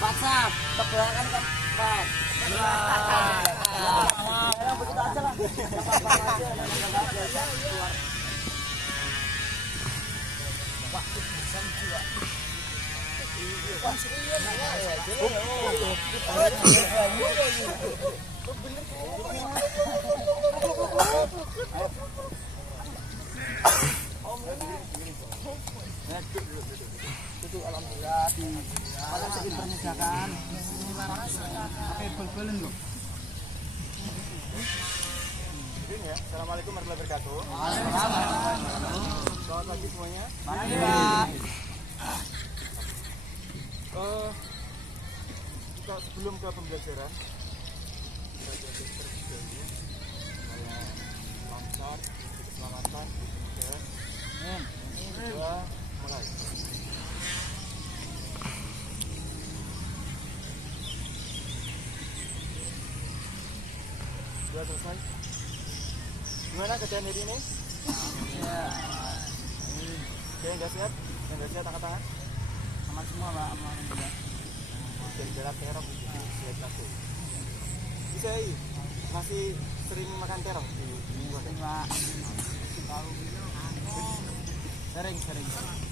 WhatsApp, tebakan kan Pak. Nah, begitu aja lah. Itu alhamdulillah di malam sedikit pernikahan. Oke, bel-belen loh. Ya. Assalamualaikum warahmatullahi wabarakatuh. Selamat pagi semuanya. Pagi, Pak. Kita sebelum ke pembelajaran, kita jadi terlebih dahulu saya lancar, keselamatan, kemudian kita mulai. Sudah selesai. Gimana kerjaan hari ini? Ya. Oke, nggak sehat? Yang nggak sehat angkat tangan. Aman semua Pak, aman juga. Dari jarak terong sehat satu. Bisa masih sering makan terong di luar?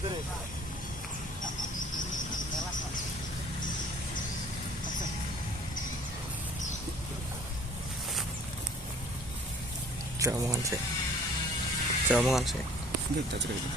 Sering. Omongan sih. Enggak, tak cerita.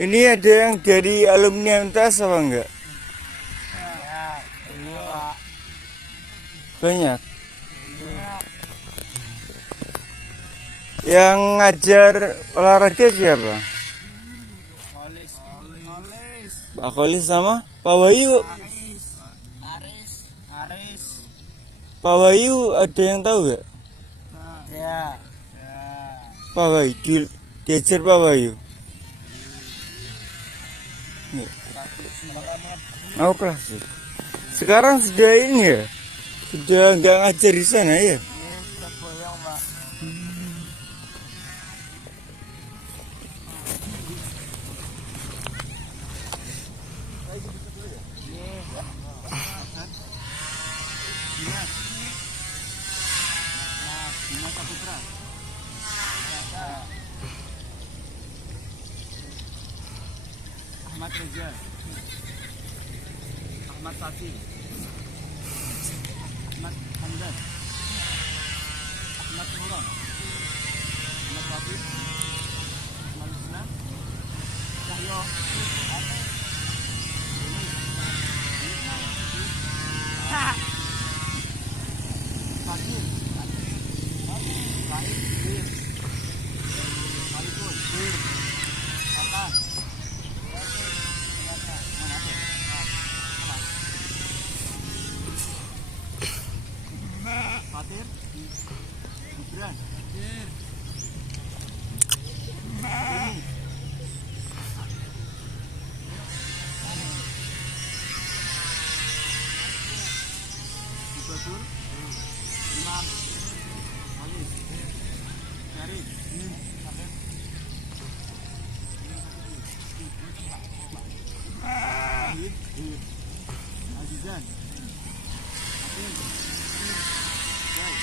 Ini ada yang dari alumni MTS apa enggak? Banyak. Yang ngajar olahraga siapa? Pak Kolis sama Pak Wahyu. Pak Wahyu ada yang tahu nggak? Ya. Pak Wahyu diajar Pak Wahyu. Oh kelas. Sekarang sudah ini ya, sudah nggak ngajar di sana ya? Ahmad Reza, Ahmad Fatih, Ahmad Hamdan, Ahmad Nurul, Ahmad Wafid, Ahmad Husna, Cahyo, Fakir, Baik, Malikul, Atas. Fatir, Gibran, betul. Imam. Wali. Syarif. Habib. Azizan. Hakim. Jai.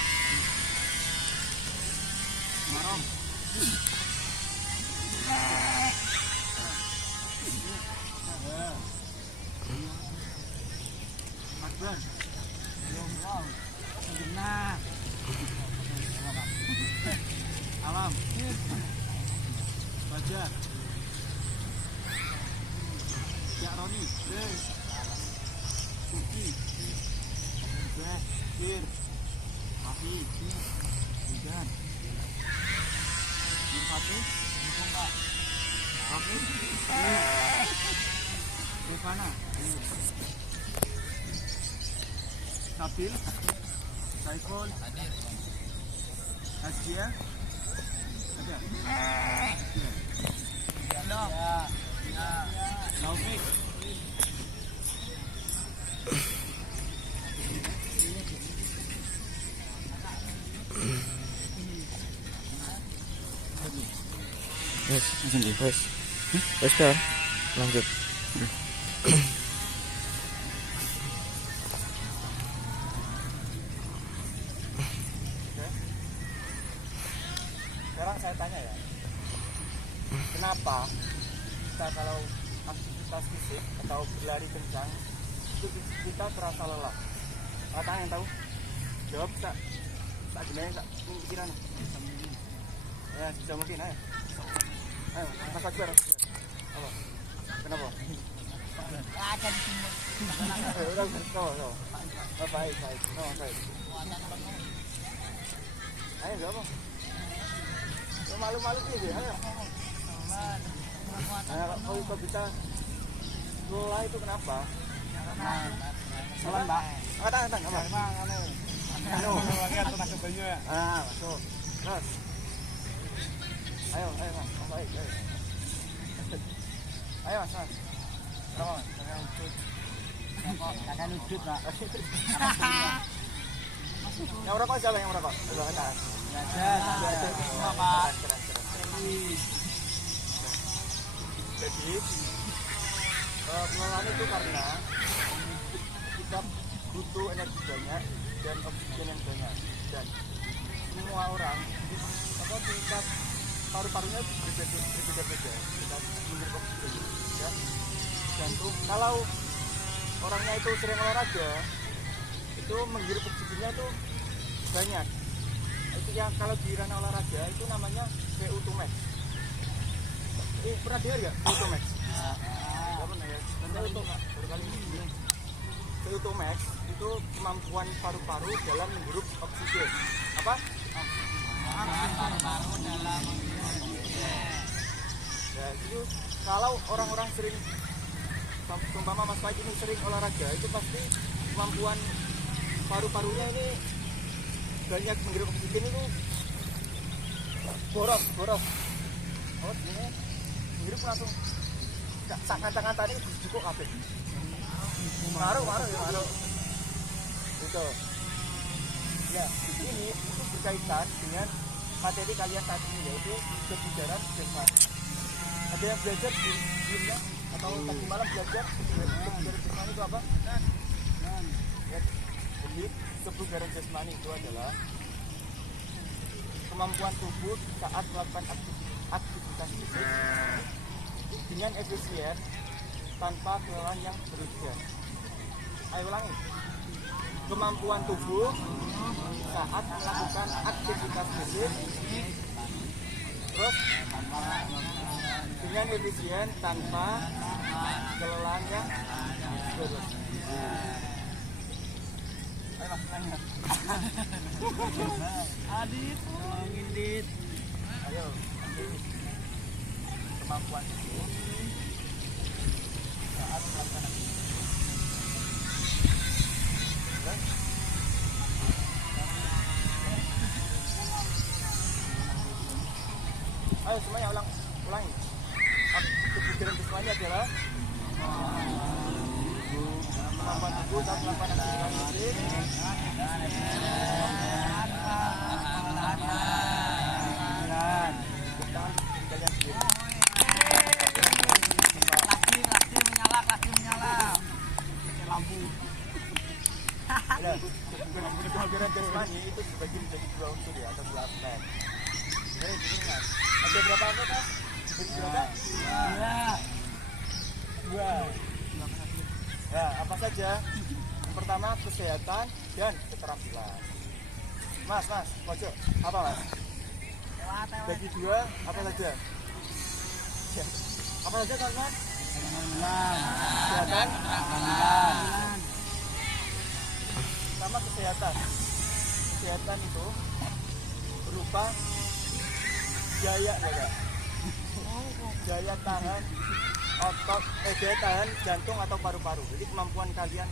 Marom. Akbar. Segenap. Alam. Fajar. Ya Roni. Suki. Fir. Afi. Hujan. Fatih. Afi. Rifana. Kapil. Saiful. Askia. Ada. Taufik. Wes dah, lanjut. Sekarang saya tanya ya, kenapa kita kalau aktivitas fisik atau berlari kencang itu kita terasa lelah? Kata yang tahu? Jawab tak? Tak gimana tak? Ini pikiran. Ya, bisa mungkin ayo. Ayo, Mas Akbar. Apa? Kenapa? Ada di sini. Udah, kau. Baik. Baik. Ayo, jawab. Malu-malu sih, ayo. Kalau kita lelah itu kenapa? Salam, Mbak. Kata, apa? Lihat tenaga banyu ya. Masuk. Terus. Ayo, Mas. Baik, ayo. Ayo, Mas. Terus. Jangan udut, Pak. Yang merokok siapa yang merokok? Ada. Jadi pengelolaan itu karena kita butuh energi banyak dan oksigen yang banyak, dan semua orang tingkat paru-parunya berbeda-beda. Kita menghirup oksigen ya. Jantung, kalau orangnya itu sering olahraga itu menghirup oksigennya itu banyak. Itu yang kalau di ranah olahraga itu namanya VO2 max. Pernah dengar nggak VO2 max? VO2 max itu kemampuan paru-paru dalam menghirup oksigen. Apa? Paru-paru dalam menghirup oksigen. Ya, itu kalau orang-orang sering, umpama Mas Faik ini sering olahraga, itu pasti kemampuan paru-parunya ini banyak menghirup oksigen itu boros. Oh, ini menghirup langsung sak kata-kata ini cukup kabeh. Maru. Gitu. Ya, ini itu berkaitan dengan materi kalian saat ini, yaitu kebugaran jasmani. Ada yang belajar sebelumnya atau tadi malam belajar kebugaran jasmani itu apa? Ya, jadi kebugaran jasmani itu adalah kemampuan tubuh saat melakukan aktivitas fisik dengan efisien tanpa kelelahan yang berlebihan. Ayo ulangi. Kemampuan tubuh saat melakukan aktivitas fisik terus dengan efisien tanpa kelelahan yang berlebihan. Ayo Mas, lanjut. Adit, ngindit. Ayo, kemampuan tubuh saat melakukan aktivitas. Ayo semuanya ulangi. Kepikiran semuanya adalah kemampuan mengganggu saat melakukan aktivitas fisik. Kalian sendiri. Lagi menyala. Lampu. Ya, kehadiran jasmani itu dibagi menjadi dua unsur ya, atau dua aspek. Jadi ingat, ada berapa aspek kan? Berapa? Dua. Ya, apa saja? Yang pertama kesehatan dan keterampilan. Mas, pojok, apa mas? Bagi dua, apa saja? Ya. Apa saja kan mas? Kesehatan, pertama kesehatan. Kesehatan itu berupa daya daya tahan otot, daya tahan jantung atau paru-paru. Jadi kemampuan kalian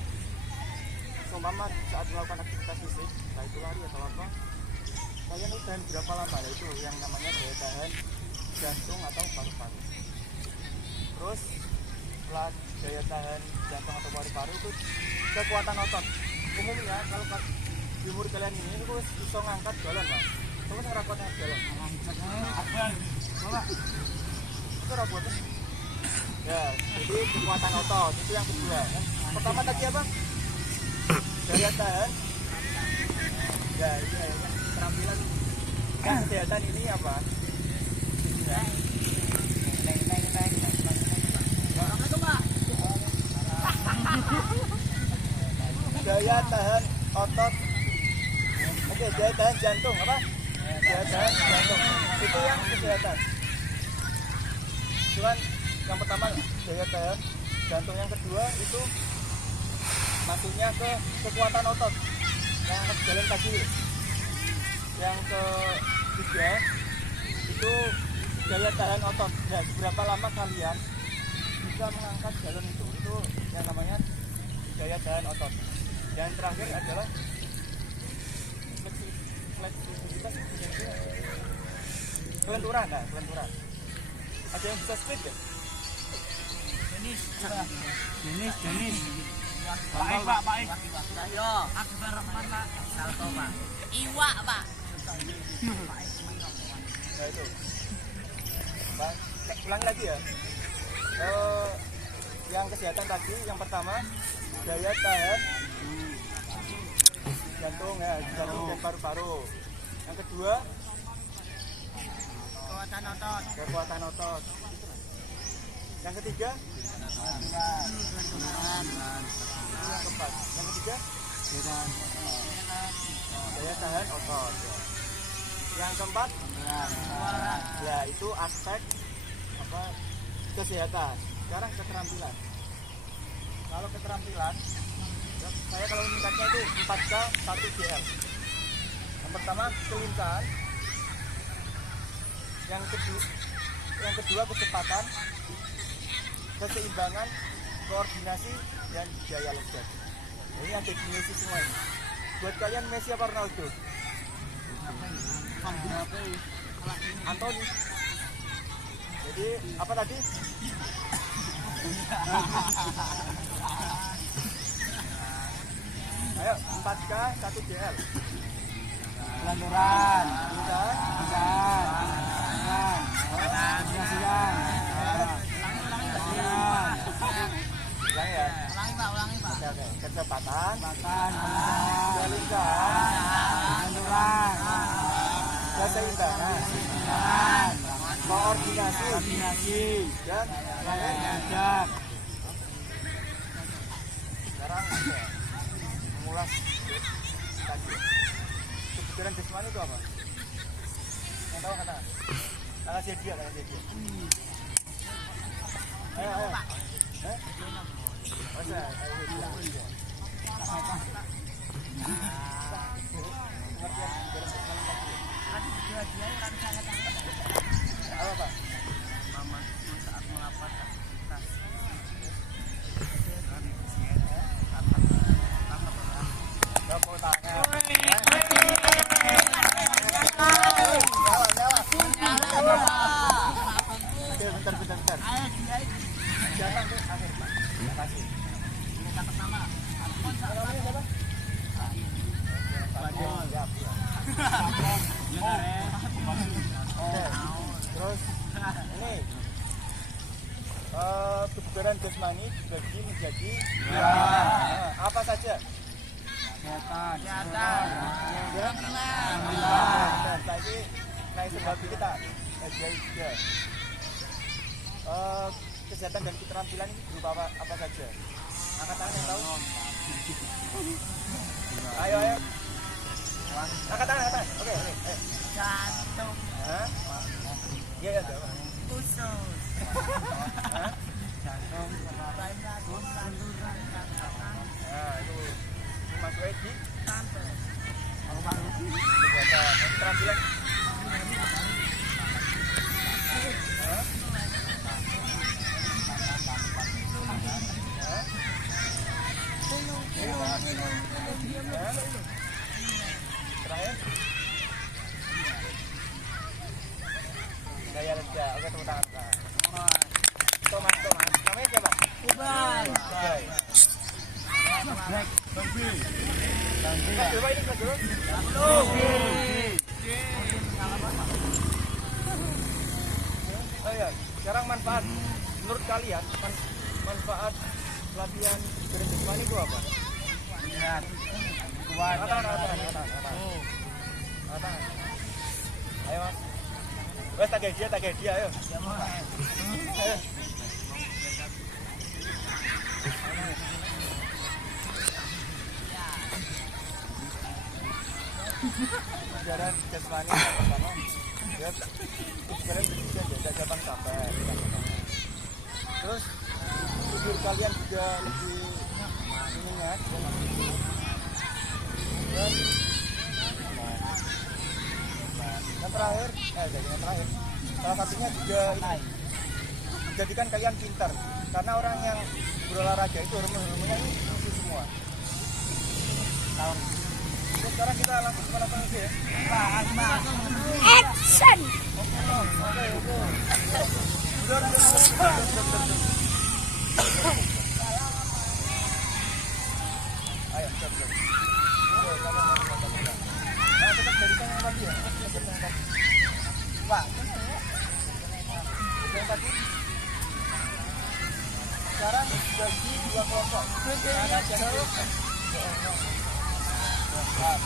seumpama saat melakukan aktivitas fisik, baik itu lari atau apa, kalian itu tahan berapa lama? Itu yang namanya daya tahan jantung atau paru-paru. Terus setelah daya tahan jantung atau paru-paru itu kekuatan otot. Umumnya kalau di umur kalian ini itu bisa ngangkat galon mas. Kamu nggak kuat ngangkat galon? Itu robotnya. Ya, jadi kekuatan otot itu yang kedua. Pertama tadi apa? Daya tahan. Ya, ini keterampilan. Nah, kesehatan ini apa? Ya. Daya tahan otot. Oke, daya tahan jantung apa? Daya tahan jantung. Itu yang kesehatan. Cuman yang pertama daya tahan jantung, yang kedua itu masuknya ke kekuatan otot. Yang jalan kaki. Yang ketiga itu daya tahan otot. Nah, seberapa lama kalian bisa mengangkat galon itu? Itu yang namanya daya tahan otot. Yang terakhir adalah fleksibilitas, kelenturan. Nah, kelenturan. Ada yang bisa split ya? Jenis. Baik, Pak. Ayo, akbar mana? Salto, Pak. Iwak, Pak. Nah, itu. Pak, ulang lagi ya. Yang kesehatan tadi, yang pertama daya tahan jantung ya, jantung dan paru-paru. Yang kedua kekuatan otot. Yang ketiga yang keempat. Yang ketiga daya tahan otot. Yang keempat ya itu aspek apa kesehatan. Sekarang keterampilan. Kalau keterampilan saya kalau meningkatnya itu 4K 1 GL. Yang pertama kelincahan, yang kedua kecepatan, keseimbangan, koordinasi, dan daya lezat. Ini yang definisi semua ini. Buat kalian Messi apa Ronaldo? Anthony. Jadi apa tadi? Ayo 4K 1 GL. Kelenturan. Ulangi, Pak. Oke. Kecepatan, Kelincahan. Kelenturan. keseimbangan, koordinasi, dan Lezat. sekarang mengulas tadi. Kebugaran jasmani itu apa? Yang tahu kata? Kata dia. Ayo. Masa? Apa Pak? Saat melakukan aktivitas Tepuk tangan. Oke, bentar. Jangan tuh akhir Pak. Terima kasih. pertama berbagi menjadi apa saja? Kesehatan. Ya. Dan lagi naik sebab kita juga. Kesehatan dan keterampilan ini berupa apa saja? Angkat tangan yang tahu. Ayo. Angkat tangan. Oke. Jantung. Hah? Iya. Usus. Hah? Jantung. Saluran nafas. Nah, itu masuk di Sampai. kesehatan dan keterampilan. Terakhir daya lega. Oke, tepuk tangan, Pak. Thomas. Namanya siapa? Iban. Kelas berapa ini, kelas berapa? Oh iya, sekarang manfaat menurut kalian manfaat latihan gerakan jasmani itu apa? Lihat. Kuat. Angkat. Ayo Mas. Wes tak kayak dia ayo. Ayo. Pelajaran jasmani pertama ya kalian bisa jaga cabang sampai terus tidur kalian juga lebih menyengat dan yang terakhir salah satunya juga ini menjadikan kalian pintar karena orang yang berolahraga itu hormonnya ini tinggi semua. Terus sekarang kita langsung ke lapangan aja ya. Action! Oke. Udah. Ayo, stop. Nah, tetap jadikan yang tadi ya. Pak. Yang tadi. Sekarang bagi dua kelompok. Ada channel. Empat.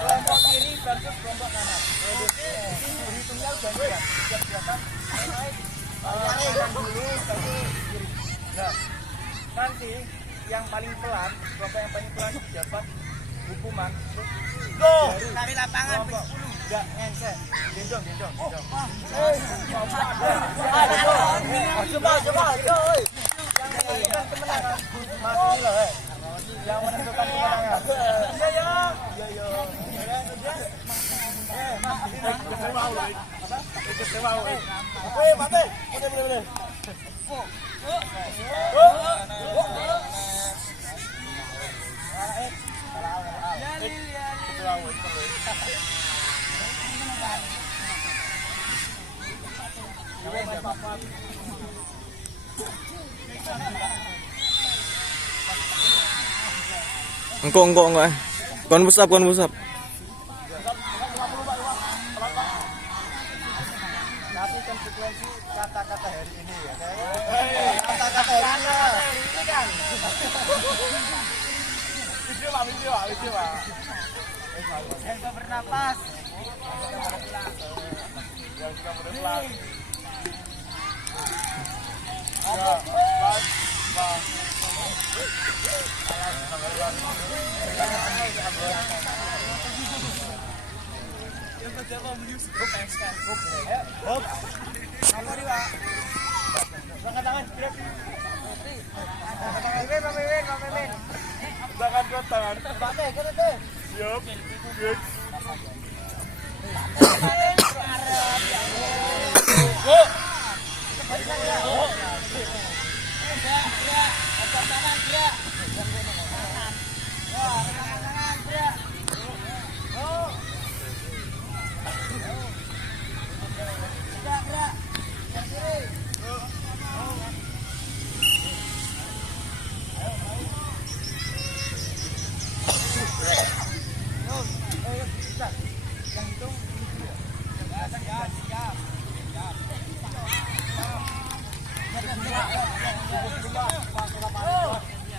Kelompok kiri versus kelompok kanan. Berhitungnya udah ya. Setiap gerakan kanan dulu baru kiri. Nah, nanti yang paling pelan, kelompok yang paling pelan dapat hukuman. Go, Dari lapangan. kelompok enggak ngensek. Gendong. Coba. Yang menentukan kemenangan. Mas ini loh, yang menentukan kemenangan. Iya. Engkau. Kon pusap. Kasih konsekuensi kata-kata hari ini ya. Kata-kata hari ini kan. Video Pak. Jangan bernapas. Yang sudah berpelan. Ya, Angkat tangan, grab. Angkat dua tangan. Siap. Good.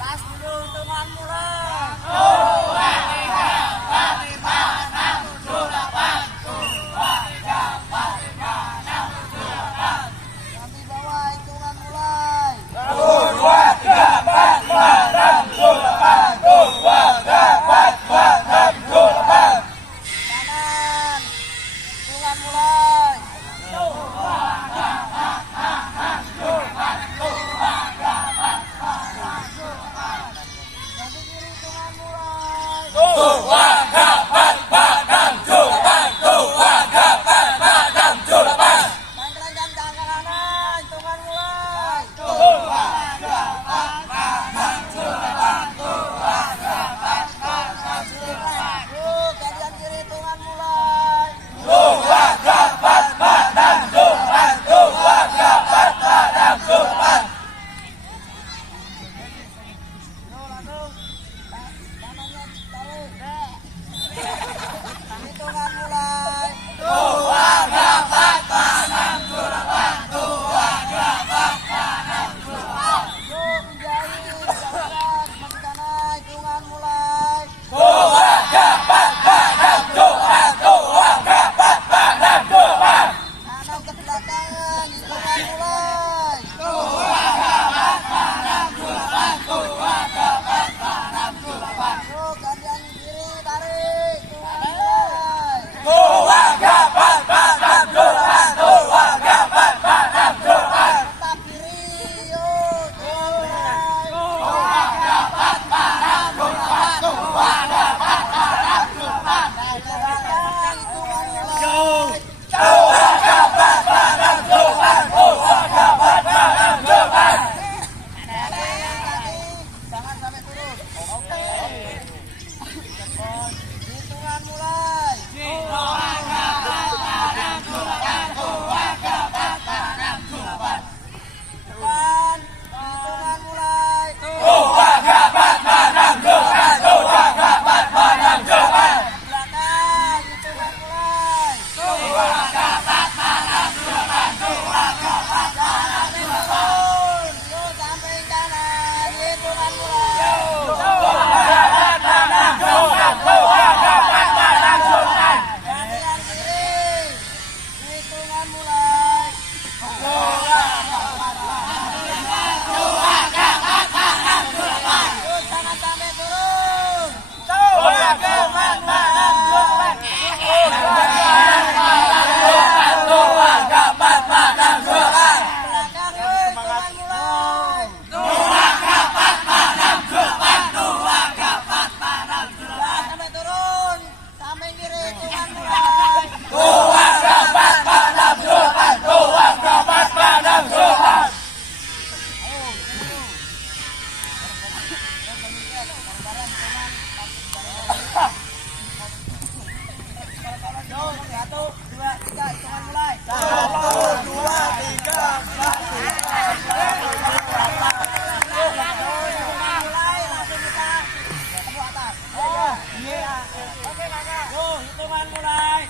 Tas dulu, hitungan mulai. Nanti bawah hitungan mulai. Kanan, hitungan mulai. Nanti kiri hitungan mulai. Kencang tangan kanan, hitungan mulai. Yuk, kanan kiri hitungan mulai. Yuk, langsung. Tangannya tarik. Hitungan mulai. Yuk, menjahit. Jalan, masuk kanan, hitungan mulai. Kanan ke belakang, hitungan mulai. Yuk, gantian kiri, tarik, hitungan mulai. Tetap kiri, yuk, hitungan mulai. Belakang, hitungan mulai. Jangan sampai turun. Oke. Hitungan mulai. Depan, hitungan mulai. Belakang, hitungan mulai. Yuk, samping kanan, hitungan mulai. Gantian kiri, hitungan mulai. Yuk, jangan sampai turun. Belakang, yuk, hitungan mulai. Jangan sampai turun. Samping kiri, hitungan mulai. Yuk, 1, 2, 3, hitungan mulai. 1, 2, 3, 4. Mulai, langsung kita tepuk atas. Iya. Oke, kakak. Yuk, hitungan mulai.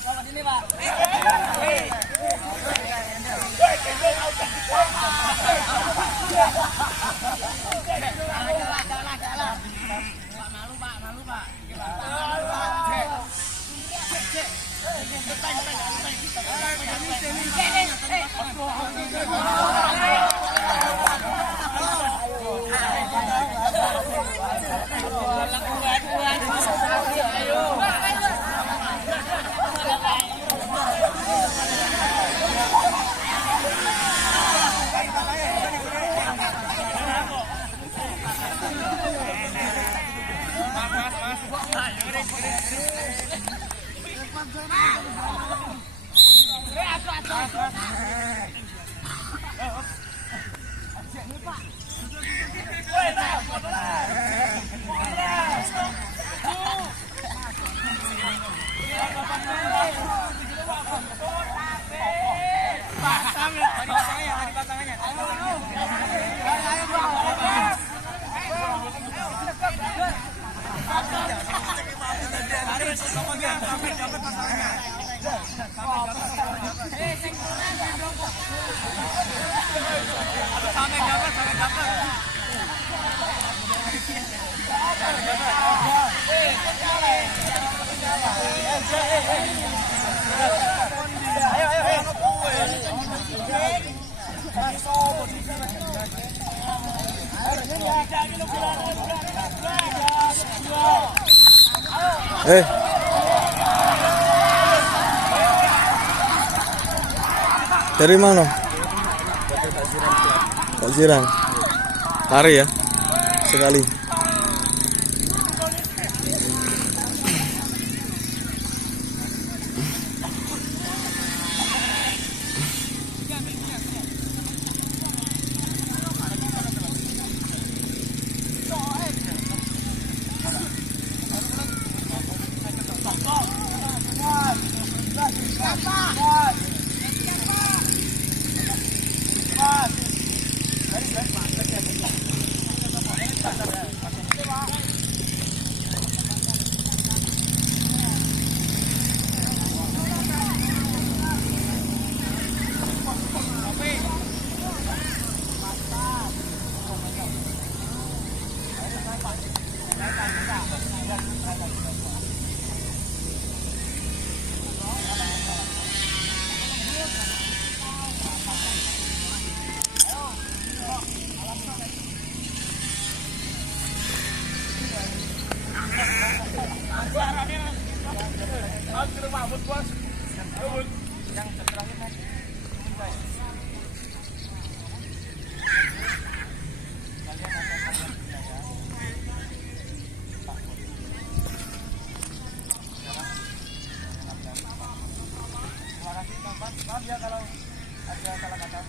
Selamat ini, Pak. Malu, Pak. Dari mana? Takziran. Lari ya? Sekali. Maaf ya kalau ada salah kata.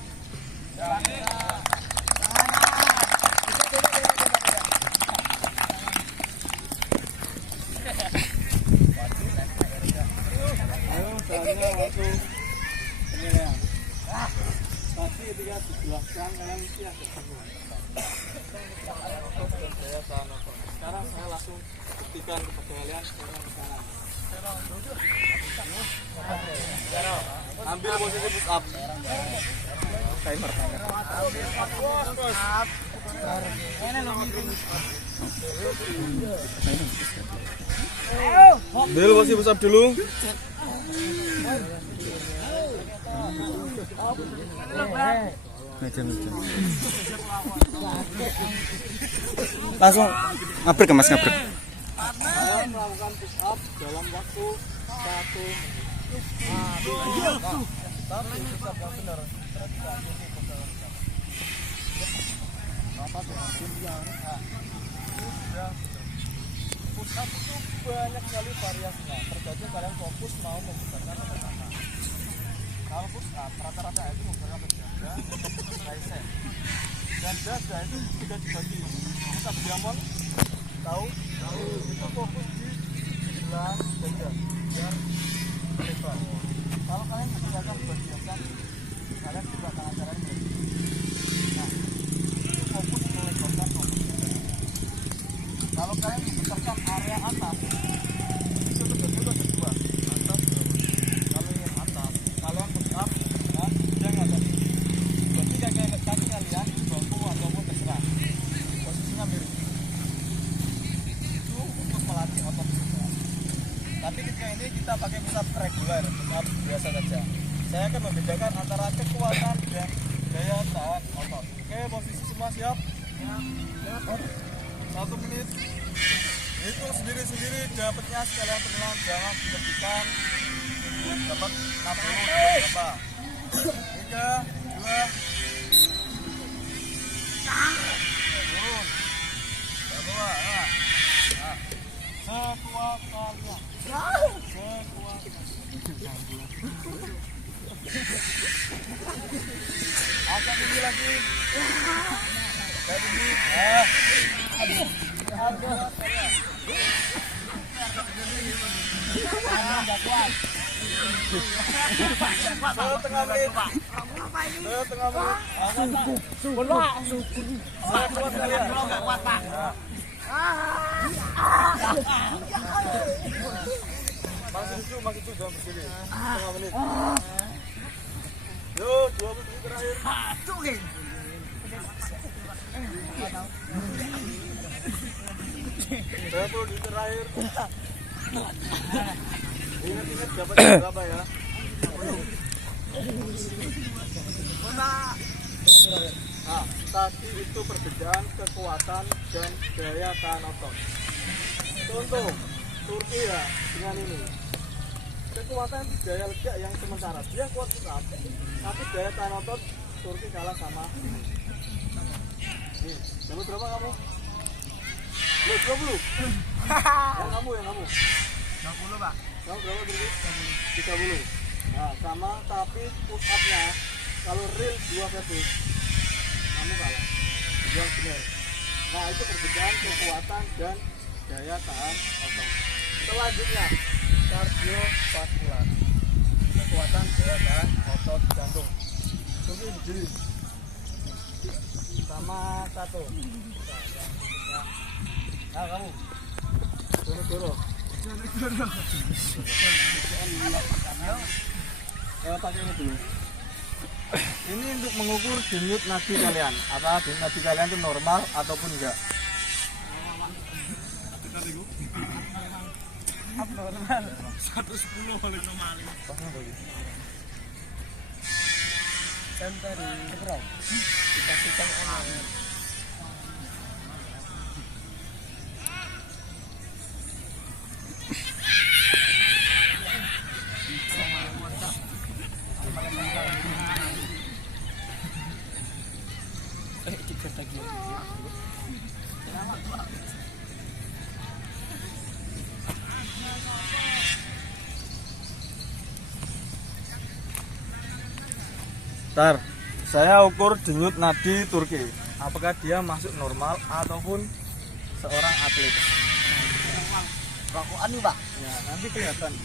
Ayo, soalnya waktu ini ya. Pasti ketika dijelaskan kalian mesti agak bingung. Sekarang saya langsung buktikan kepada kalian sekarang. Ambil posisi push up. Timer. Ambil posisi push up dulu. Langsung ngabrik ke Mas, ngabrik. Melakukan push up dalam waktu 1 push up itu banyak sekali variasinya, tergantung kalian fokus mau membesarkan atau apa. Kalau push up rata-rata itu membesarkan dada, tricep, dan dada itu sudah dibagi. Kita diamond tahu itu fokus di sebelah dada biar lebar. Kalau kalian membesarkan bagian kalian juga akan ajaran ini. Nah, itu fokus melebarkan fokus. Kalau kalian membesarkan area atas, itu terbagi ada dua, atas bawah. Kalau yang atas, kalian push up dan yang atas. Jadi kaki kalian bambu ataupun terserah. Posisinya mirip. Itu untuk melatih otot kita. Tapi ketika ini kita pakai push up reguler, push up biasa saja. Saya akan membedakan antara kekuatan dan daya tahan otot. Oke, posisi semua siap? Siap. 1 menit. Hitung sendiri-sendiri dapatnya sekalian pengenalan, jangan dilebihkan. Dapat 60 berapa? 3, 2. Turun. Bawah. Nah. Sekuat kalian. Sekuat. Angkat tinggi lagi. Tinggi. Setengah menit. Masih itu jangan berdiri. Setengah menit. Yo, 20 menit terakhir. 20 menit terakhir. Ingat dapat berapa ya? Nah, tadi itu perbedaan kekuatan dan daya tahan otot. Contoh, Turki ya dengan ini. Kekuatan daya lega yang sementara dia kuat tetap, tapi daya tahan otot Turki kalah sama. Nih, dapat berapa kamu? 20. Yang kamu. 20, Pak. Kamu berapa Turki? 30. Nah, sama tapi push up-nya kalau real 2 versus kamu kalah. Yang benar. Nah, itu perbedaan kekuatan dan daya tahan otot. Selanjutnya kardiovaskular, kekuatan daya tahan otot jantung. Tunggu berdiri sama satu. Nah, kamu dorong. Pakai ini dulu. Ini untuk mengukur denyut nadi kalian. Apa denyut nadi kalian itu normal ataupun enggak? Abnormal. 110 paling normal. Santai bro. Kita kita Tar, saya ukur denyut nadi Turki. Apakah dia masuk normal ataupun seorang atlet? Rokokan nih, Pak. Ya, nanti kelihatan.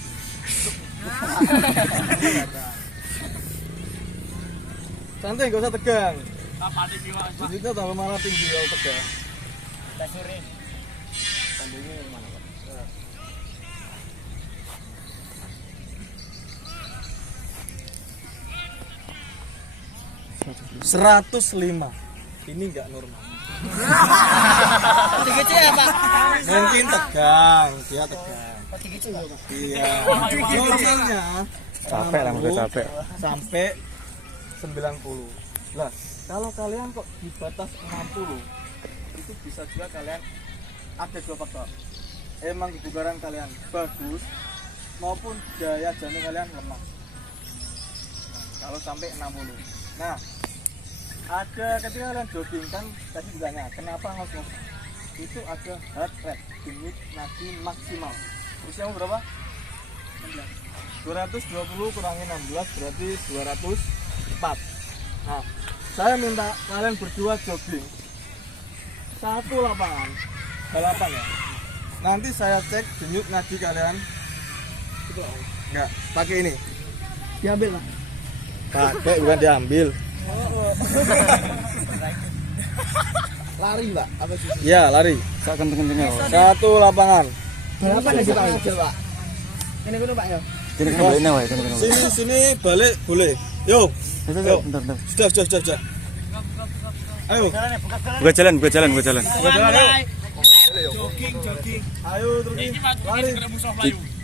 Santai, gak usah tegang. Kita tambah malah tinggi kalau tegang. Tes sore. Tandingnya yang mana, Pak? Ya. ...105. Ini enggak normal. Tinggi kecil ya, Pak. Mungkin tegang, dia tegang. Tinggi kecil, Pak. Iya. Normalnya Capek lah, udah capek. sampai 90. Lah, kalau kalian kok di batas 60, itu bisa juga kalian ada 2 faktor. Emang kebugaran kalian bagus maupun daya jantung kalian lemah. Nah, kalau sampai 60. Nah, ada ketika kalian jogging kan tadi ditanya kenapa harus ngos? Itu ada heart rate, denyut nadi maksimal. Usiamu berapa? 220 kurangi 16 berarti 204. Nah, saya minta kalian berdua jogging 1 lapangan, balapan ya. Nanti saya cek denyut nadi kalian. Enggak, pakai ini. Diambil, Pak. Pakai bukan diambil. Lari, Pak. Apa sih? Iya, lari. Sak kenceng-kencengnya. 1 lapangan. Balapan aja, Pak. Coba. Ini kudu, Pak, ya. Kini kena balik wae, kini kena balik. Sini balik boleh. Yo. Bentar, bentar. Sudah. Ayo. Buka jalan. Buka jalan, ayo. Jogging. Ayo terus. Lari.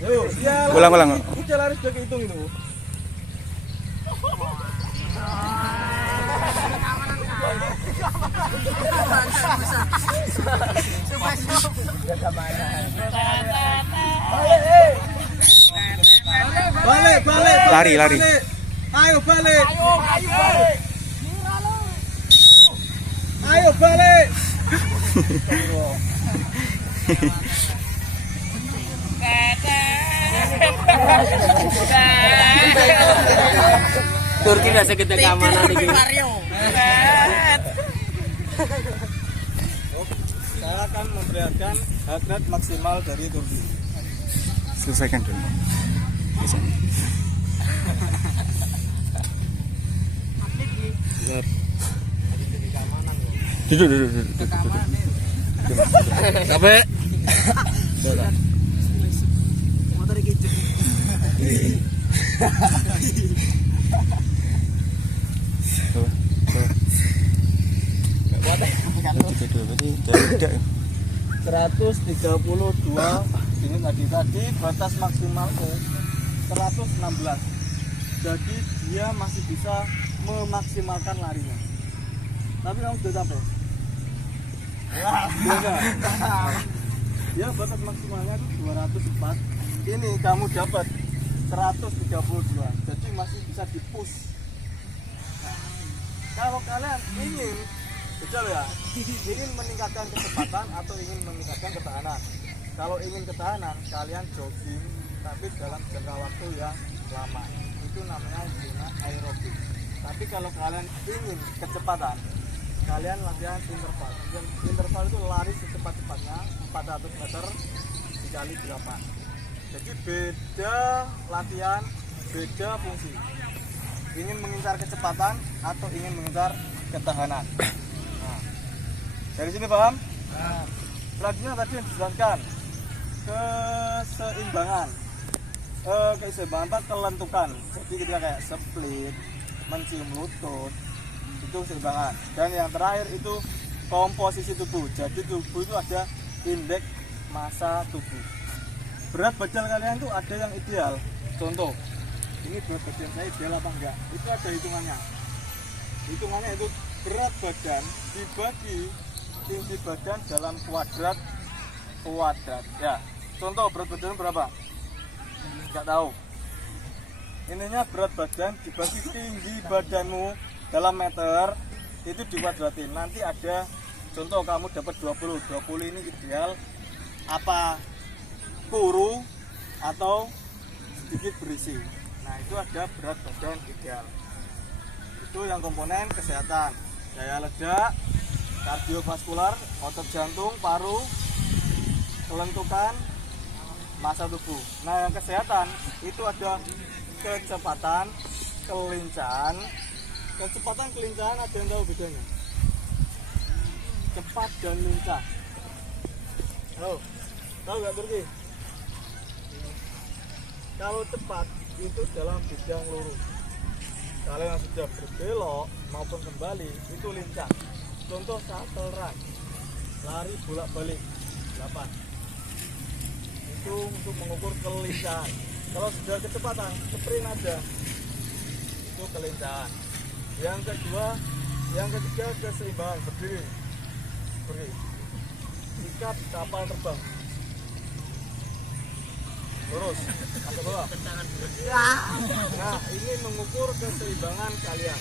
Ayo. Iya. Ulang. Udah lari sudah kehitung itu. Balik. Lari. Ayo balik. Ayo balik. Turki biasa kita keamanan iki. Saya akan memperlihatkan heart rate maksimal dari Turki. Selesaikan dulu. Duduk. Sampai. Motor iki. Tidak. 132 ini tadi batas maksimal 116. Jadi dia masih bisa memaksimalkan larinya. Tapi kamu sudah sampai? Ya, enggak. Ya batas maksimalnya itu 204. Ini kamu dapat 132. Jadi masih bisa di-push. Nah, kalau kalian ingin betul ya, ingin meningkatkan kecepatan atau ingin meningkatkan ketahanan. Kalau ingin ketahanan, kalian jogging tapi dalam jangka waktu yang lama. Itu namanya zona aerobik. Tapi kalau kalian ingin kecepatan, kalian latihan interval. Interval itu lari secepat-cepatnya 400 meter dikali 8. Jadi beda latihan, beda fungsi. Ingin mengincar kecepatan atau ingin mengincar ketahanan. Nah, dari sini paham? Nah, selanjutnya tadi yang dijelaskan keseimbangan. Keseimbangan apa? Kelentukan. Jadi ketika kayak split, mencium lutut, itu keseimbangan. Dan yang terakhir itu komposisi tubuh. Jadi tubuh itu ada indeks massa tubuh. Berat badan kalian itu ada yang ideal. Contoh, ini berat badan saya ideal apa enggak? Itu ada hitungannya. Hitungannya itu berat badan dibagi tinggi badan dalam kuadrat. Ya, contoh berat badan berapa? Enggak tahu. Ininya berat badan dibagi tinggi badanmu dalam meter itu dikuadratin. Nanti ada contoh kamu dapat 20 ini ideal apa kuru atau sedikit berisi. Nah itu ada berat badan ideal. Itu yang komponen kesehatan, daya ledak, kardiovaskular, otot jantung, paru, kelentukan, massa tubuh. Nah yang kesehatan itu ada kecepatan, kelincahan. Kecepatan, kelincahan ada yang tahu bedanya? Cepat dan lincah. Tahu nggak Turki? Kalau cepat itu dalam bidang lurus. Kalau yang sudah berbelok maupun kembali itu lincah. Contoh shuttle run, lari bolak-balik 8. Itu untuk mengukur kelincahan. Kalau sudah kecepatan, sprint aja. Itu kelincahan. Yang ketiga keseimbangan, berdiri. Ikat kapal terbang. Lurus, ke bawah. Nah, ini mengukur keseimbangan kalian.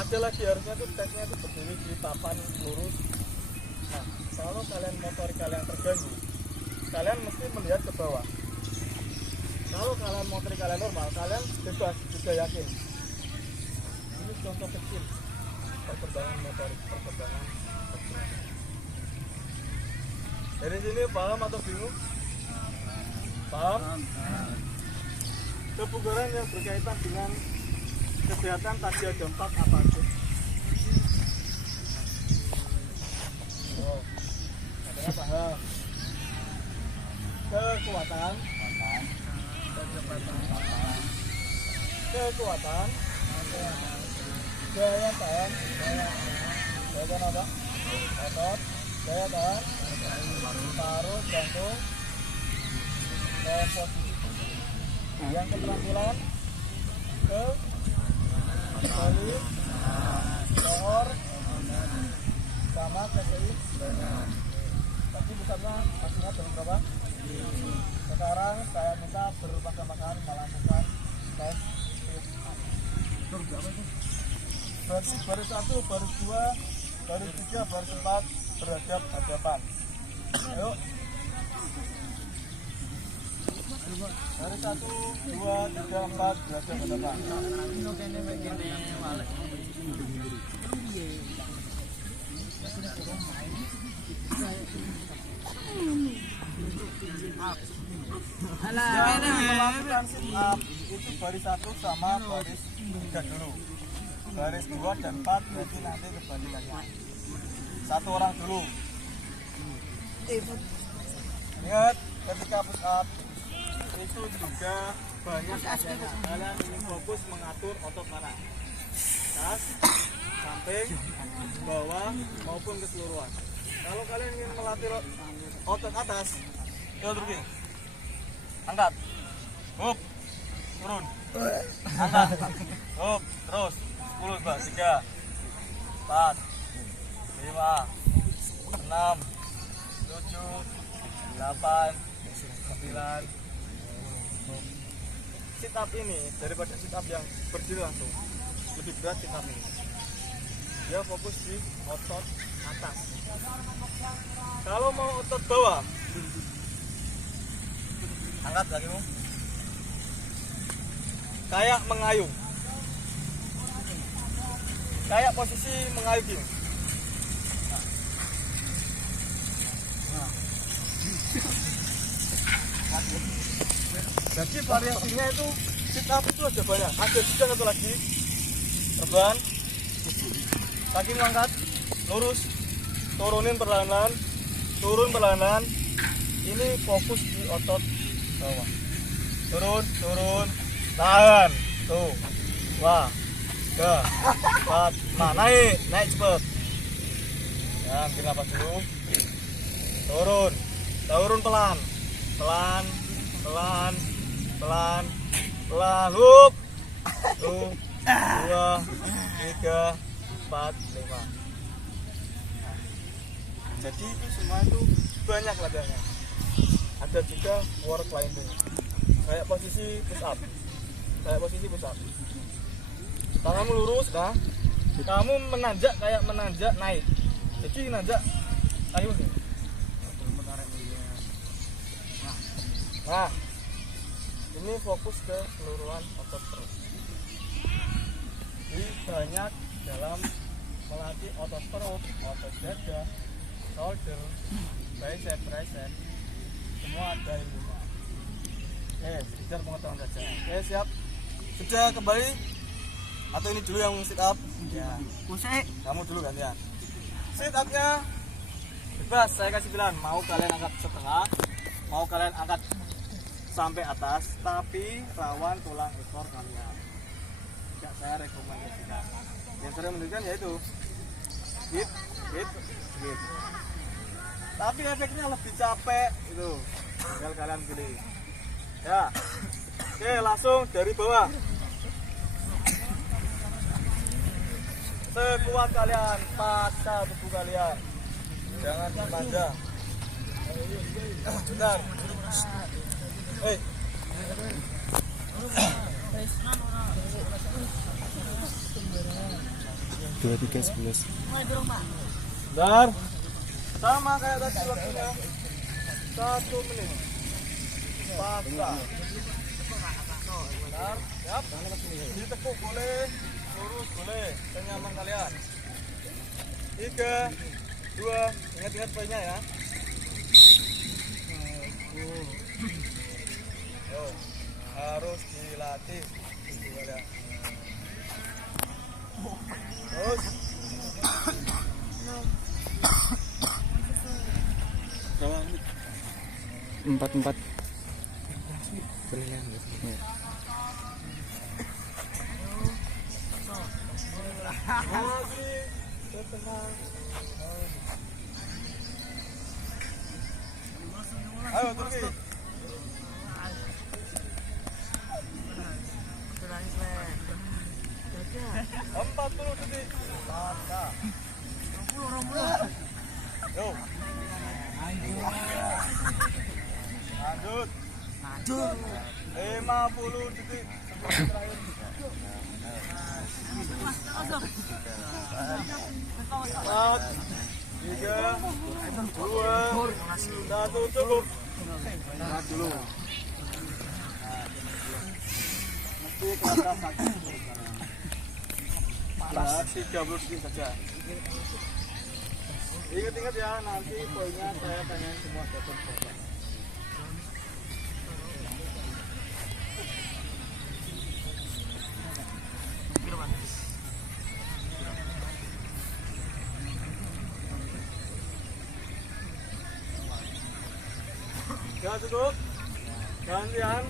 Ada lagi harusnya itu tesnya itu berdiri di papan lurus. Nah, kalau kalian motorik kalian terganggu, kalian mesti melihat ke bawah. Kalau kalian motorik kalian normal, kalian bebas, sudah yakin. Ini contoh kecil perkembangan motorik, perkembangan. Dari sini paham atau bingung? Paham? Kebugaran yang berkaitan dengan kesehatan tadi ada 4 apa aja? Katanya paham. Kekuatan, daya tahan, apa? Otot, daya tahan, paru, jantung, komposisi. Yang keterampilan, kembali, lohor, sama keseimbangan. Tapi besarnya masih ingat dengan berapa? Sekarang saya minta berpasangan melakukan tes berarti baris 1, baris 2, baris 3, baris 4 berhadap-hadapan. Ayo. Garis 1, 2, 3, 4 belajar ke depan. Melakukan sit up itu baris 1 sama baris 3 dulu. Baris 2 dan 4 berarti nanti kembali lagi. Satu orang dulu. Ingat, ketika push up itu juga banyak adanya. Kalian ingin fokus mengatur otot mana? Atas, samping, bawah maupun keseluruhan. Kalau kalian ingin melatih otot atas, coba terus. Angkat. Up. Turun. Angkat. Up. Terus. 10, 3, 4, 5, 6, 7, 8, 9. Sit up ini daripada sit up yang berdiri langsung lebih berat sit up ini. Dia fokus di otot atas. Kalau mau otot bawah, angkat kakimu. Kayak mengayung. Kayak posisi mengayung gini. Jadi variasinya itu sit up itu ada banyak. Ada juga satu lagi. Terbang. Kaki mengangkat, lurus, turunin perlahan-lahan, turun perlahan-lahan. Ini fokus di otot bawah. Turun, turun, tahan. Tuh. Wah. 3, 4, 5. Naik cepet. Ya, ambil napas dulu. Turun. Turun pelan. Pelan, pelan, pelan, pelan. Hup. 1, 2, 3, 4, 5. Jadi itu semua itu banyak latihannya. Ada juga wall climbing. Kayak posisi push up. Tanganmu lurus, nah. Kamu menanjak kayak menanjak naik. Jadi nanjak. Ayo nih. Nah. Ini fokus ke seluruhan otot perut. Jadi banyak dalam melatih otot perut, otot dada, shoulder, bicep, tricep. Semua ada ilmunya. Sekedar pengetahuan saja. Oke, siap. Sudah kembali? Atau ini dulu yang sit up? Ya. Kamu dulu gantian. Sit up-nya bebas, saya kasih pilihan. Mau kalian angkat setengah, mau kalian angkat sampai atas, tapi lawan tulang ekor kalian. Tidak saya rekomendasikan. Yang saya menunjukkan yaitu hit. Tapi efeknya lebih capek itu. Tinggal kalian pilih. Ya. Oke, langsung dari bawah. Sekuat kalian, paksa tubuh kalian. Jangan dimanja. Bentar. 2, 3, 11. Bentar. Sama kayak tadi waktunya. 1 menit. Paksa. Bentar. Siap. Ditekuk boleh. Lurus boleh. Senyaman kalian. 3, 2. Ingat-ingat poinnya ya. Harus dilatih. Terus. Empat. Boleh ya. Ayo terus. 40 detik. Mantap. 20. Yo. Lanjut. 50 detik. Terakhir. 4, 3, 2, 1 cukup. Nah dulu. Ikhlaskan saja. 30 detik saja. Ingat-ingat ya, nanti poinnya saya pengen semua dapat poin. Ya cukup. Gantian.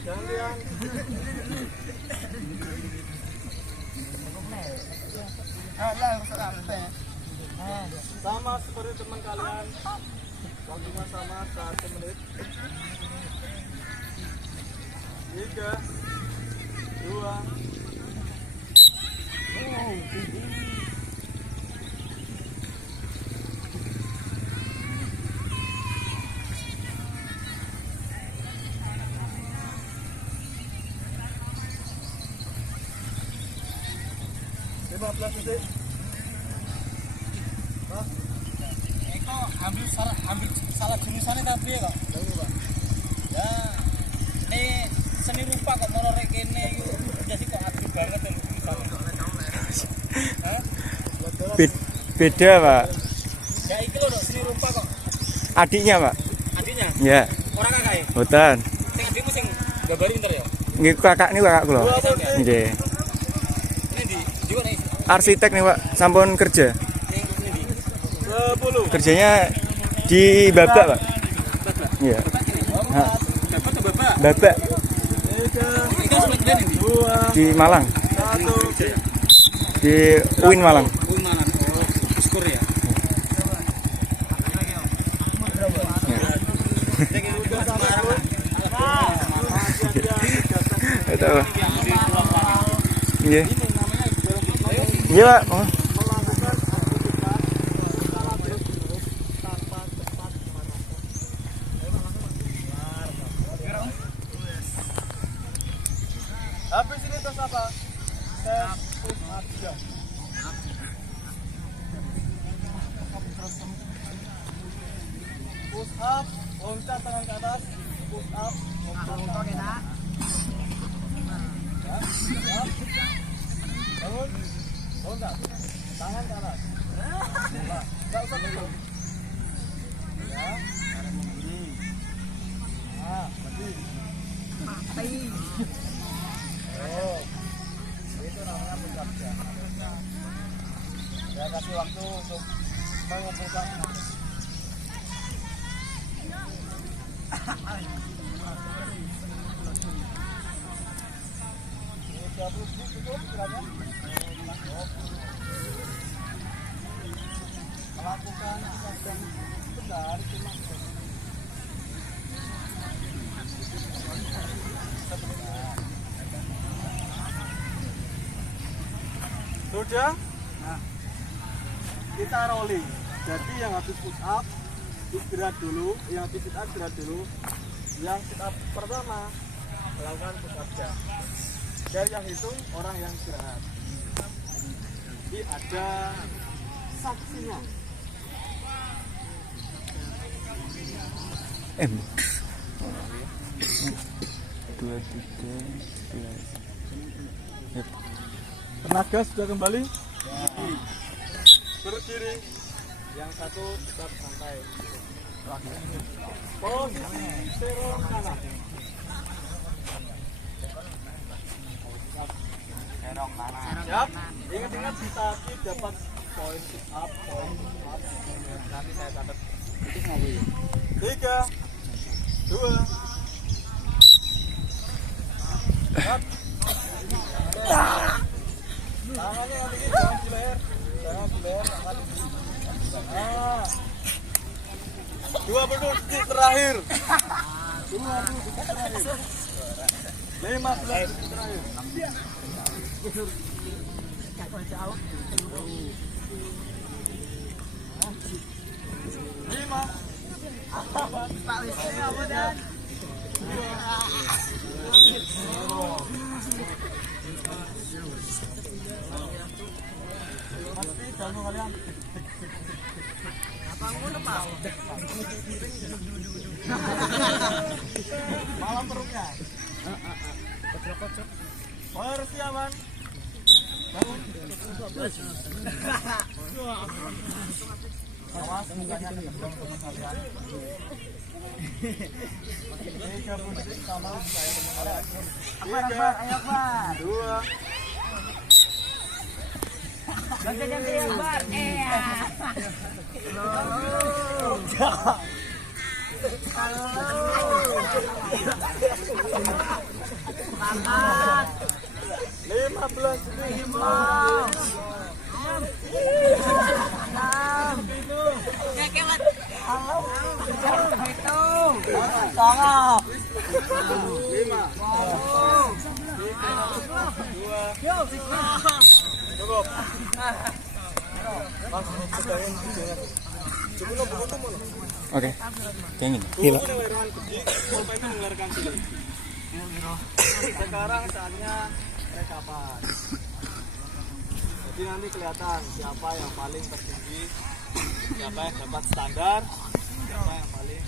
Gantian. Sama seperti teman kalian. Waktunya sama 1 menit. 3, 2. Lima belas detik. Eko ambil salah jurusannya tapi ya kok. Ya, ini seni rupa kok mau rekene itu jadi kok aduh banget ya Beda pak. Ya iki lho seni rupa kok. Adiknya pak. Adiknya? Ya. Orang kakaknya? Hutan. Sing adikmu sing gambari pinter ya? Nggih kakak nih kakakku lho. Nggih. Ini di mana? Arsitek nih pak, sampun kerja. Yang ini di 10. Kerjanya di Babak pak. Iya. dapat tuh Bapak. Babak 3, Ini kan sebenarnya ini. 2, di Malang. 1. Di UIN Malang. Oh, mana? Oh, skor ya. Itu apa? Iya. Iya pak. Oh. Melakukan aktivitas skala terus-menerus tanpa cepat dimanapun. Habis ini tes apa? Tes push up juga. Push up, loncat tangan ke atas. Push up, loncat tangan ke atas. Ya, ya. Bangun, loncat, tangan ke atas. Nah, nggak usah pegang. Ya, kanan begini. Nah, berdiri. Oh, itu namanya push up ya. Saya kasih waktu untuk mengumpulkan. Cukup kiranya. Melakukan yang benar cuma sudah. Nah, kita rolling. Jadi yang habis push up istirahat dulu, yang habis sit up istirahat dulu. Yang sit up pertama melakukan push up ya. Dari yang hitung orang yang istirahat. Jadi ada saksinya. M 2, 3, 11. Tenaga sudah kembali. Berdiri. Yang satu tetap santai. Posisi serong kanan. Serong kanan. Siap. Ingat-ingat tadi dapat poin sit up, poin sit up. Nanti saya catat. 3, 2. Cut. Tangannya yang begini, jangan di leher. Jangan di leher, angkat di sini. Nah. 20 detik terakhir. 20 detik terakhir. 15 detik terakhir. 5. dahulu kalian. Apa ngono, Pak? Malam perutnya. Kocok-kocok. Harus aman. Bangun. Awas mukanya kebetulan teman kalian. Ini gabung sama saya teman kalian. Akbar, ayo Akbar. 2. Ganti Akbar. Mantap. 15. Cukup. Oke. Pengen. Gila. Sekarang saatnya rekapan. Jadi nanti kelihatan siapa yang paling tertinggi, siapa yang dapat standar, siapa yang paling.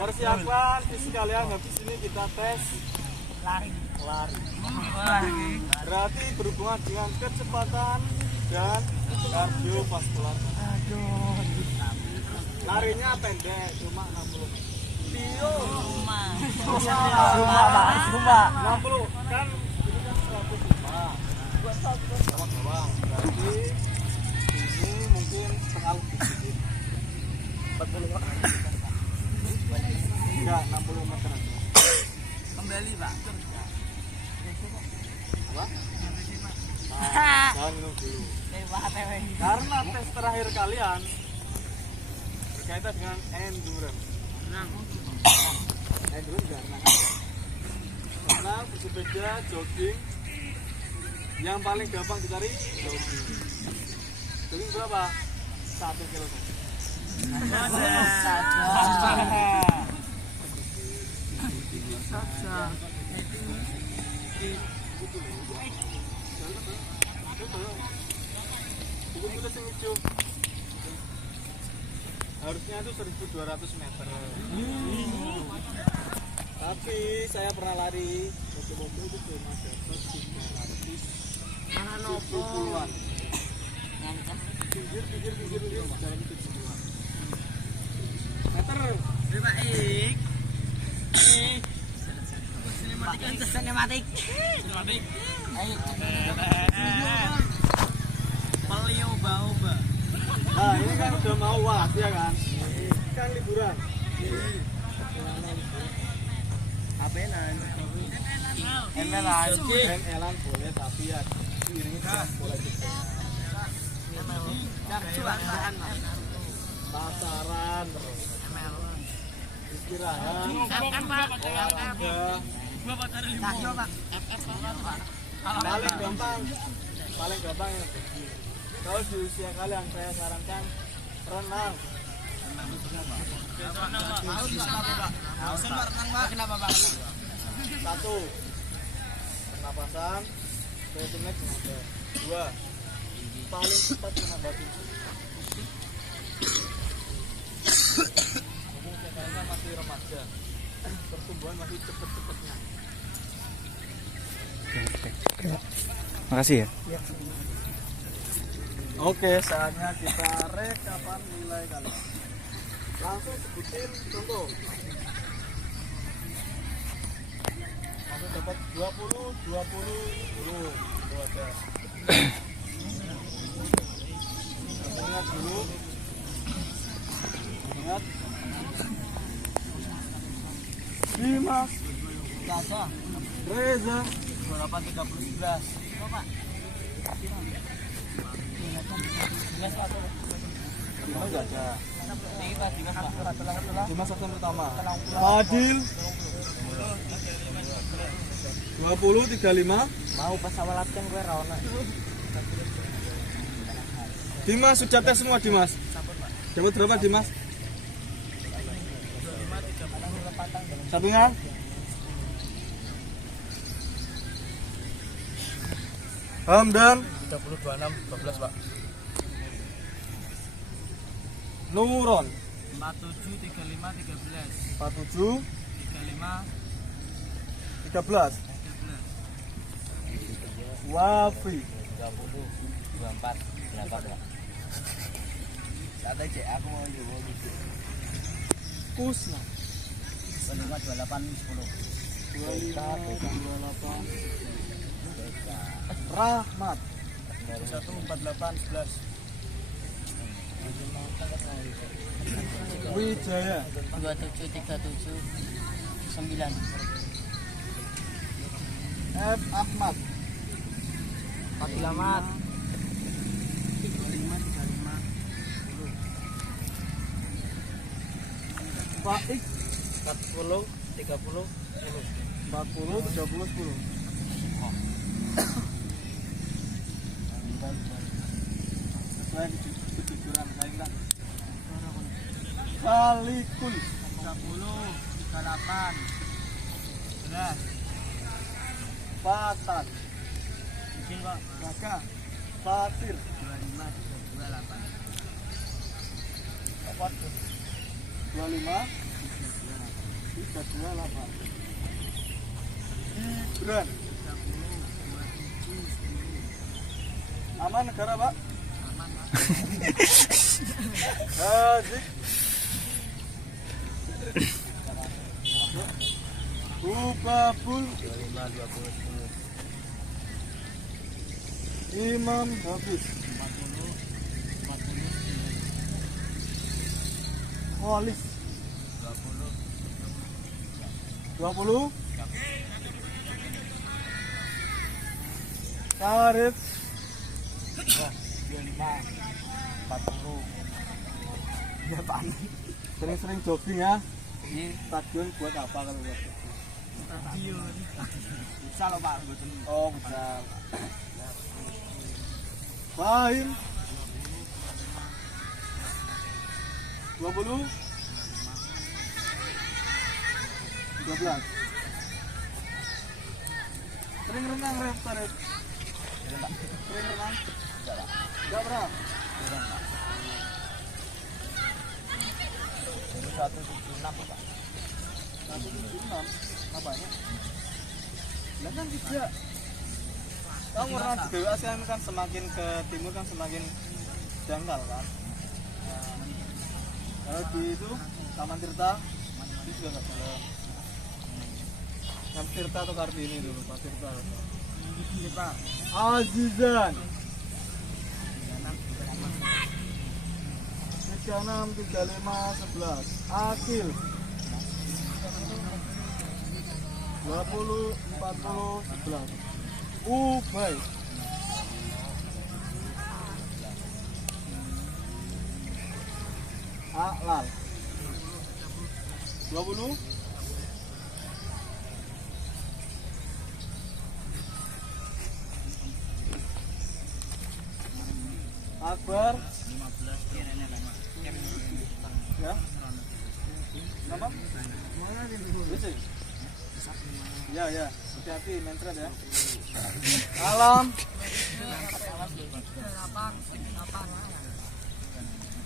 Persiapan fisik kalian, habis ini kita tes Lari. Berarti berhubungan dengan kecepatan dan kardiovaskular. Larinya pendek, cuma 60 meter. Sumpah. 60 kan ini kan 105. Sama bawang. Berarti ini mungkin setengah lebih sedikit. 40 enggak, 60 meter aja. Kembali, Pak. Apa? Nah, jangan minum dulu. Karena tes terakhir kalian berkaitan dengan endurance. Endurance enggak renang aja. Renang, bersepeda, jogging. Yang paling gampang dicari jogging. Jogging berapa? 1 km. Harusnya itu 1.200 meter. Tapi saya pernah lari mobil itu cuma dapat 570-an. Pinggir dalam 70-an meter. Baik. Sinematik. Ayo. Pelioba-oba. Nah, ini kan udah mau was ya kan? Kan liburan. Apenan. Elan boleh tapi ya diiringi dengan bola juga. Pasaran terus. Istirahat. Olahraga. Paling gampang yang begini. Kalau di usia kalian saya sarankan renang. Kenapa, Pak? 1. Pernapasan, breathing mengalir. 2. Paling cepat menambah tinggi. Umum sekarang masih remaja, pertumbuhan masih cepet-cepetnya. Makasih ya. Oke, saatnya kita rekapan nilai kalian. Langsung sebutin contoh. Langsung dapat 20, 10 ada. Ingat dulu. Ingat. Dimas. Gajah. Reza. 28 13. Coba. Dimas Gajah. Dimas Dimas absen pertama. Fadil 20 35. mau pas awal latihan gue rawana. Dimas sudah tes semua Dimas. Dapat berapa Dimas? Sampingan. Hamdan 30 26 12 Pak. Nuron 47 35 13 47 35 13 Wafi 20 24 berapa Pak? Santai cek aku mau juga gitu. Kusna 25 28 10 25 28 Rahmat 148 11 Wijaya 27 37 9 F. Ahmad Fakil Ahmad 25 35 Faik 40 30 40 30 10 sesuai kejujuran saya enggak Salikul 30 38 11 Fatan izin Pak Maka Fatir 25 28 apa tuh 25 328 Gibran 30 27 10 aman negara Pak aman Pak Hazik Ubabul 25 20 Imam Hafiz 10 40 Kholis 20 20 Karif 25 40 ya Pak sering-sering jogging ya ini stadion buat apa kalau buat jogging? stadion bisa loh Pak Oh bisa Fahim 20 13 sering renang Ref Tarif sering renang enggak pernah 176 Pak 176 apanya? Lah kan tidak kamu pernah di ASEAN kan semakin ke timur kan semakin dangkal kan kalau di itu Taman Tirta itu juga nggak boleh Taman Tirta atau Kartini dulu Pak Tirta Pak Azizan 36 35 11 Akil 20 40 11 Ubay 20 Akbar 15 kiranya lama ya nama bisa ya ya hati-hati mentret ya Alam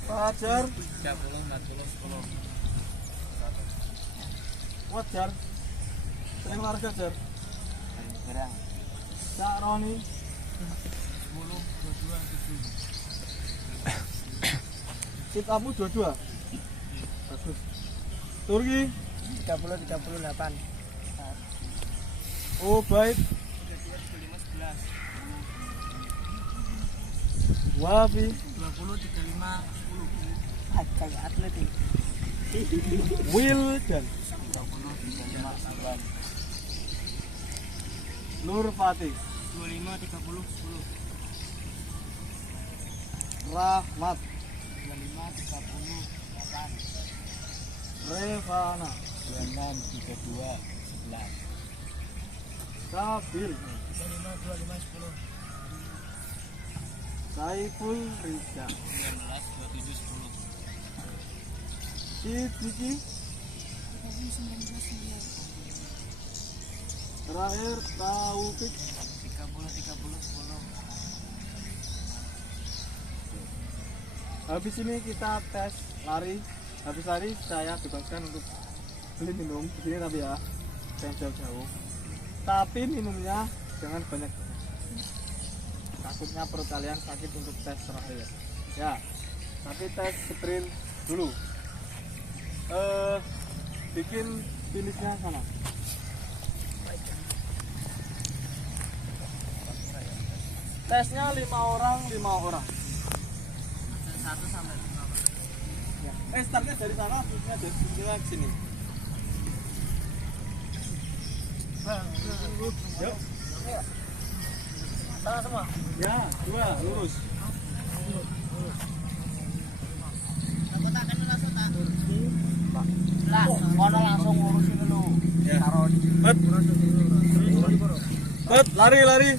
Fajar 30 40 10 Wajar sering olahraga Jar gerang Cak Roni 10 22 sit upmu 22 bagus Turki 30 38 oh baik 25 11 Wafi 20 35 10 kayak atlet ini Wildan 20 35 9 Nur Fatih 25 30 10 Rahmat 25 30 8 Revana 26 32 11 Sabil 25 25 10 Saiful Rizka 19 27 10 Sidiki terakhir Taufik 30 Habis ini kita tes lari. Habis lari saya bebaskan untuk beli minum di sini tapi ya, jangan jauh-jauh. Tapi minumnya jangan banyak. Takutnya perut kalian sakit untuk tes terakhir. Ya, nanti tes sprint dulu. Bikin finishnya sana. Tesnya 5 orang. 1 sampai 5. Ya. Startnya dari sana, finishnya dari sini ke sini. Yuk. Salah semua. Ya, 2 lurus. Lah, kono langsung ngurusin dulu. Ya. Taruh di Lari.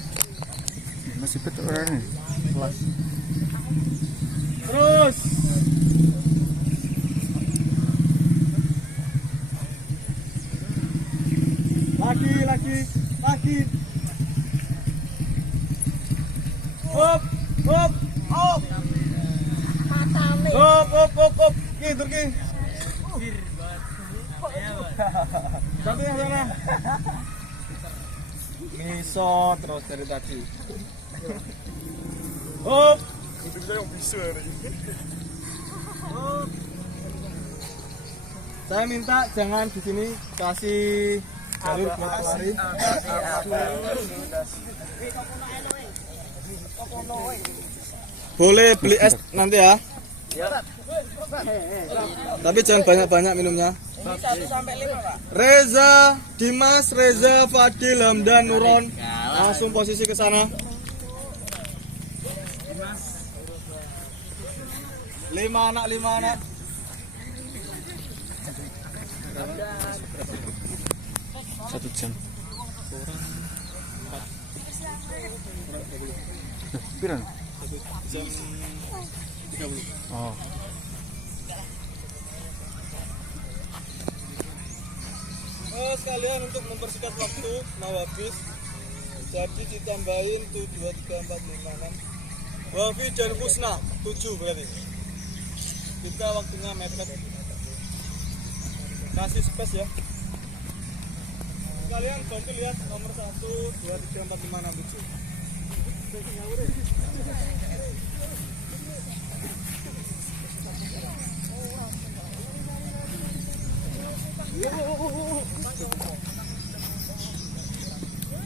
Masih betul orang nih. Terus. Lagi. Hop. Hop. Turki. Satu yang sana. Miso terus dari tadi. Hop. Untuk saya yang bisa hari ini. Saya minta jangan di sini kasih jalur buat lari. Boleh beli es nanti ya. Tapi jangan banyak-banyak minumnya. Ini 1 sampai 5, Pak. Reza, Dimas, Fadil, Hamdan, Nuron. Langsung posisi ke sana. 5 anak. 1 jam. Pirang? Jam 30. Oh. Sekalian untuk mempersingkat waktu mau habis, jadi ditambahin tuh 2, 3, 4, 5, 6. Wafi dan Kusna 7 berarti. Kita waktunya mepet. Kasih space ya. Kalian bantu lihat nomor 1, 2, 3, 4, 5, 6, 7.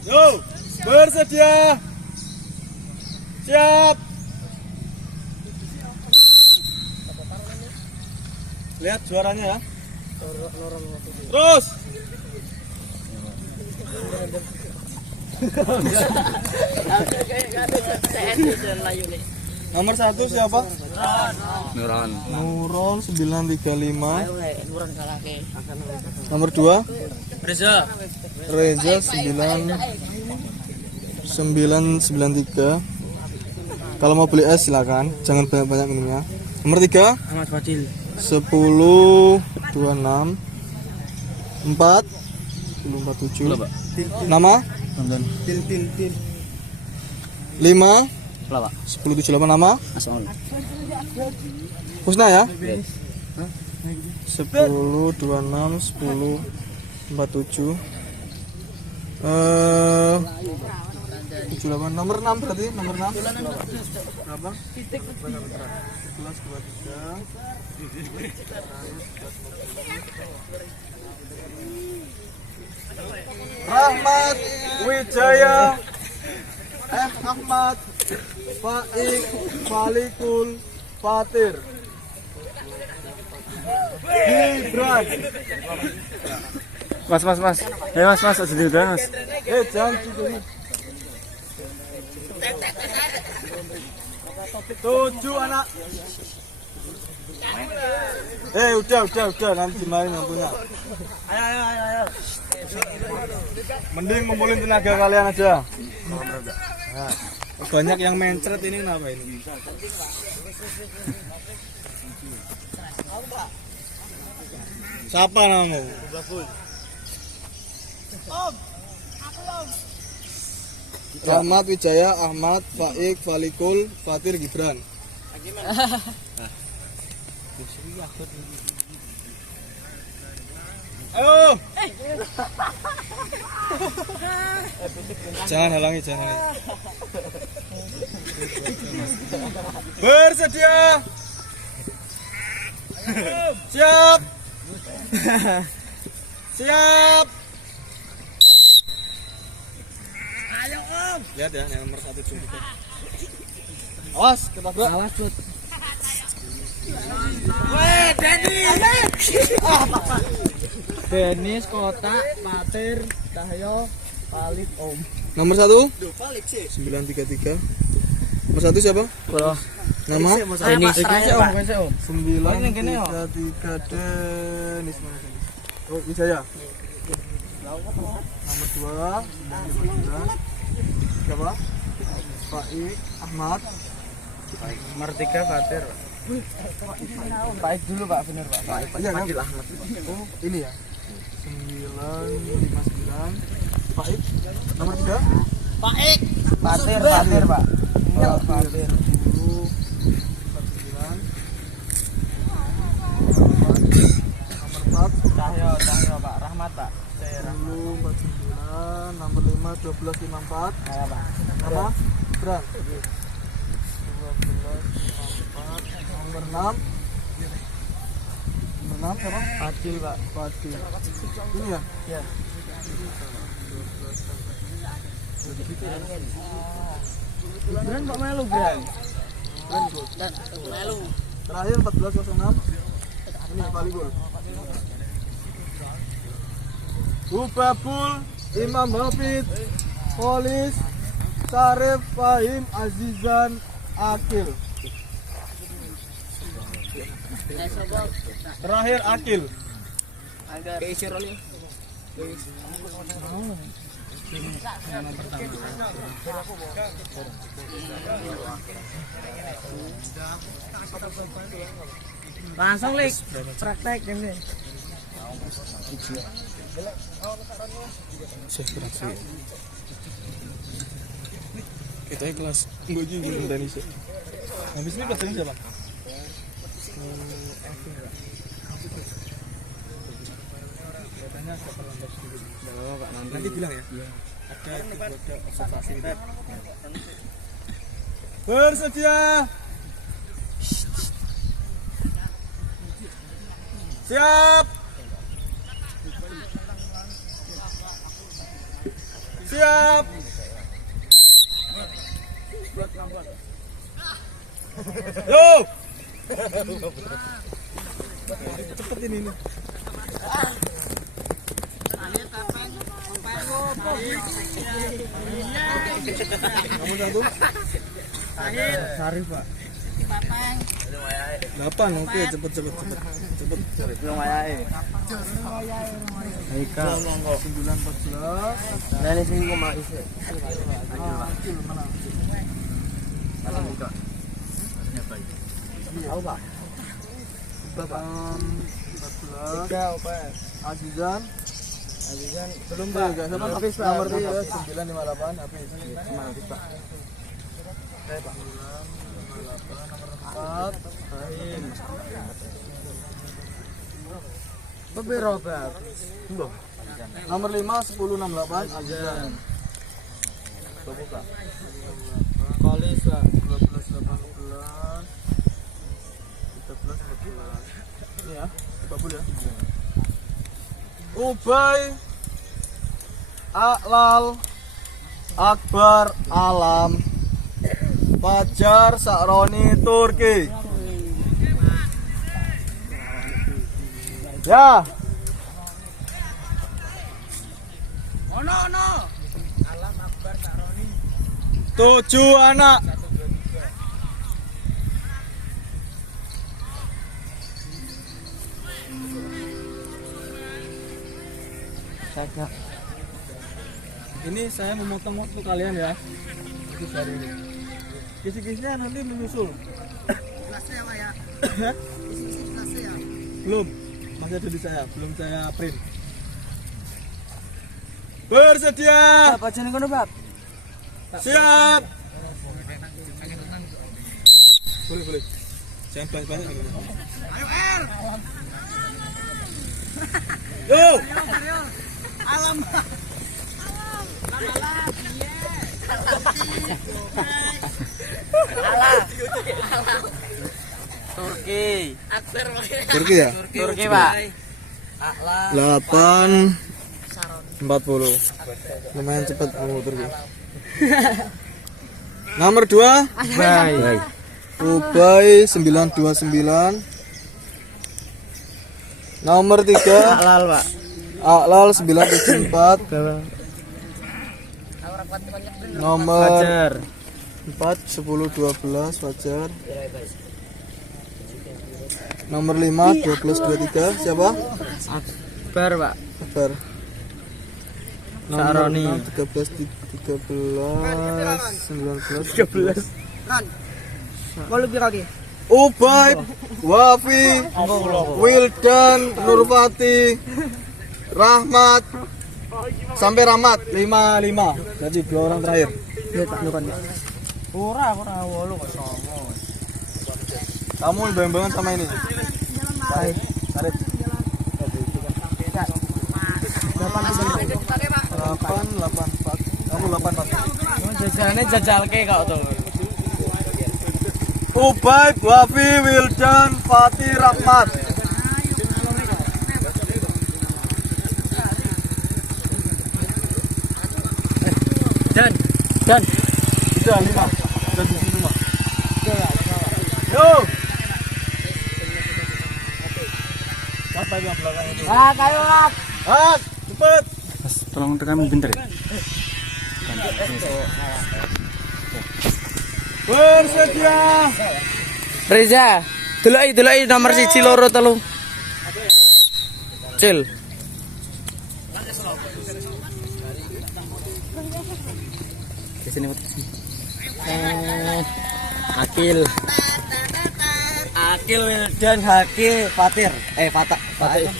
Yo, bersedia. Siap. Lihat juaranya ya. Terus. Nomor 1 siapa? Nuron 935. Nomor 2 Reza 993. Kalau mau beli es silakan, jangan banyak-banyak minumnya. Nomor 3 Ahmad Fadil 1026 4 1047. Nama? Til 5 Berapa? 1078 nama? Asal. Husna ya? 1026 1047. 78 nomor 6 berarti nomor 6 berapa? 1123. Rahmat Wijaya Ahmad Faik Falikul Fatir Gibran. Mas. Mas, sedih udah, Mas. Jangan gitu. 7 anak. Udah nanti dimarin yang punya. Ayo. Mending ngumpulin tenaga kalian aja. Nah, banyak yang mencret ini kenapa ini? Siapa namamu? Om. Rahmat Wijaya, Ahmad, Faik, Falikul, Fatir, Gibran. Ayo. Jangan halangi, jangan halangi. Bersedia. Siap. Siap. Ayo Om. Lihat ya, yang nomor 1 cumi. Awas, ketabrak. Awas Bud. Weh, Denis, Kotak, Patir, Cahyo, Palit, Om. Nomor 1 933. Nomor 1 siapa? Nama? Denis. Om. 933 Denis. Oh, Wijaya. Nomor 2 siapa? Faik, Ahmad. Nomor 3 Patir. Baik dulu Pak, bener Pak. Iya, Ahmad. Oh, ini ya. 959. Faik. Nomor 3 Paik. Patir Pak. Iya, Patir. 10 49. Nomor 4 Cahyo Pak. Rahmat Pak. 10 49. Nomor 5 12 54. Ayo Pak. Nama? Gibran. 12 54. Nomor 6 siapa? Fadil Pak. Fadil. Ini ya? Iya. Gibran kok melu Gibran? Melu. Terakhir 1406. Ini Falikul. Ubabul, Imam Hafid, Polis, Sarif, Fahim, Azizan, Akil. Terakhir Akil. Keisi rolling. Langsung Lik, praktek ini. Kita kelas gue juga dari sih. Habis ini kelasnya siapa? Nanti bilang ya. Ada observasi. Bersedia. Siap. Siap. Yo. Cepet ini nih. Kamu satu? Sarif Pak. 8, oke, cepet. Belum ayahe. Aika 914. Dari sini kok mak isi. Akil mana? Tahu Pak? 14. Apa? Azizan. Azizan belum Pak, Pak. habis Pak. Nomor 3 958 habis. Habis Pak. Saya Pak. 958 nomor 4. Fahim. Bebero Pak. Nomor 5 1068 Azizan. Buka. Kolis Pak. 12 18 13 14. Ini ya, Babul ya. Ubay, Aklal, Akbar, Alam, Fajar, Sakroni, Turki. Ya. Ono. Alam Akbar Sakroni. 7 anak. Ini saya memotong waktu kalian ya. Kis hari ini. Kisi-kisnya nanti menyusul. Kelasnya apa ya? Kelasnya ya. Belum. Masih ada di saya. Belum saya print. Bersedia. Baca nih kono, Pak. Siap. Boleh. Jangan banyak-banyak. Ayo, R. Yo. Alam. Turki ya? Turki, Pak. 8:40. Lumayan cepat Turki. Nomor 2 Baik. Ubay 929. Nomor 3 Halal, Pak. Aklal 974. Nomor Fajar. 4 1012 Fajar. Nomor 5 1223 siapa? Akbar, Pak. Akbar. Nomor Saroni. 6 13 19 13. Mau lebih lagi. Ubay, Wafi, Wildan, Nurfati, Rahmat, sampai Rahmat 55. Jadi 2 orang terakhir. Ya, tak nukan ya. Ora 8 kok songo. Kamu imbang-imbangan sama ini. Baik. Tarik. 884. Kamu 84. Jajannya jajal ke kok tuh. Ubay, Wafi, Wildan, Fati, Rahmat. Dan Sudah 5. Sudah 5. Yo. Siapa yang belakang itu? kayo Rat. Cepet. Mas, tolong tekan bentar ya. Bersedia. Reza, deloki nomor 1 loro 3. Cil. Kesini Akil dan Haki Fatir. Fatih.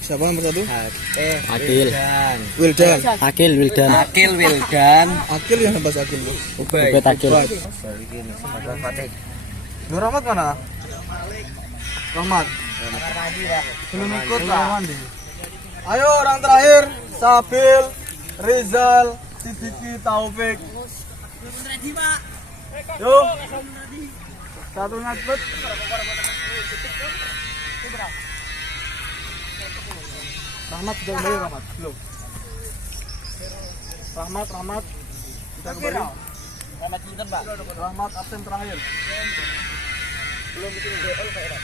Siapa nomor 1? Akil. Wildan. Akil Wildan. Akil Wildan. Akil yang nembas Akil. Ubay. Ubay Akil. Fatih. Nur Rahmat mana? Rahmat. Belum ikut lah. Ayo orang terakhir. Sabil, Rizal, Sidiki, Taufik. Yuk. Satunya cepet. Rahmat sudah kembali, Rahmat. Belum. Rahmat. Kita kembali. Rahmat Cinten, Pak. Rahmat absen terakhir. Belum bikin GL kayak Rat.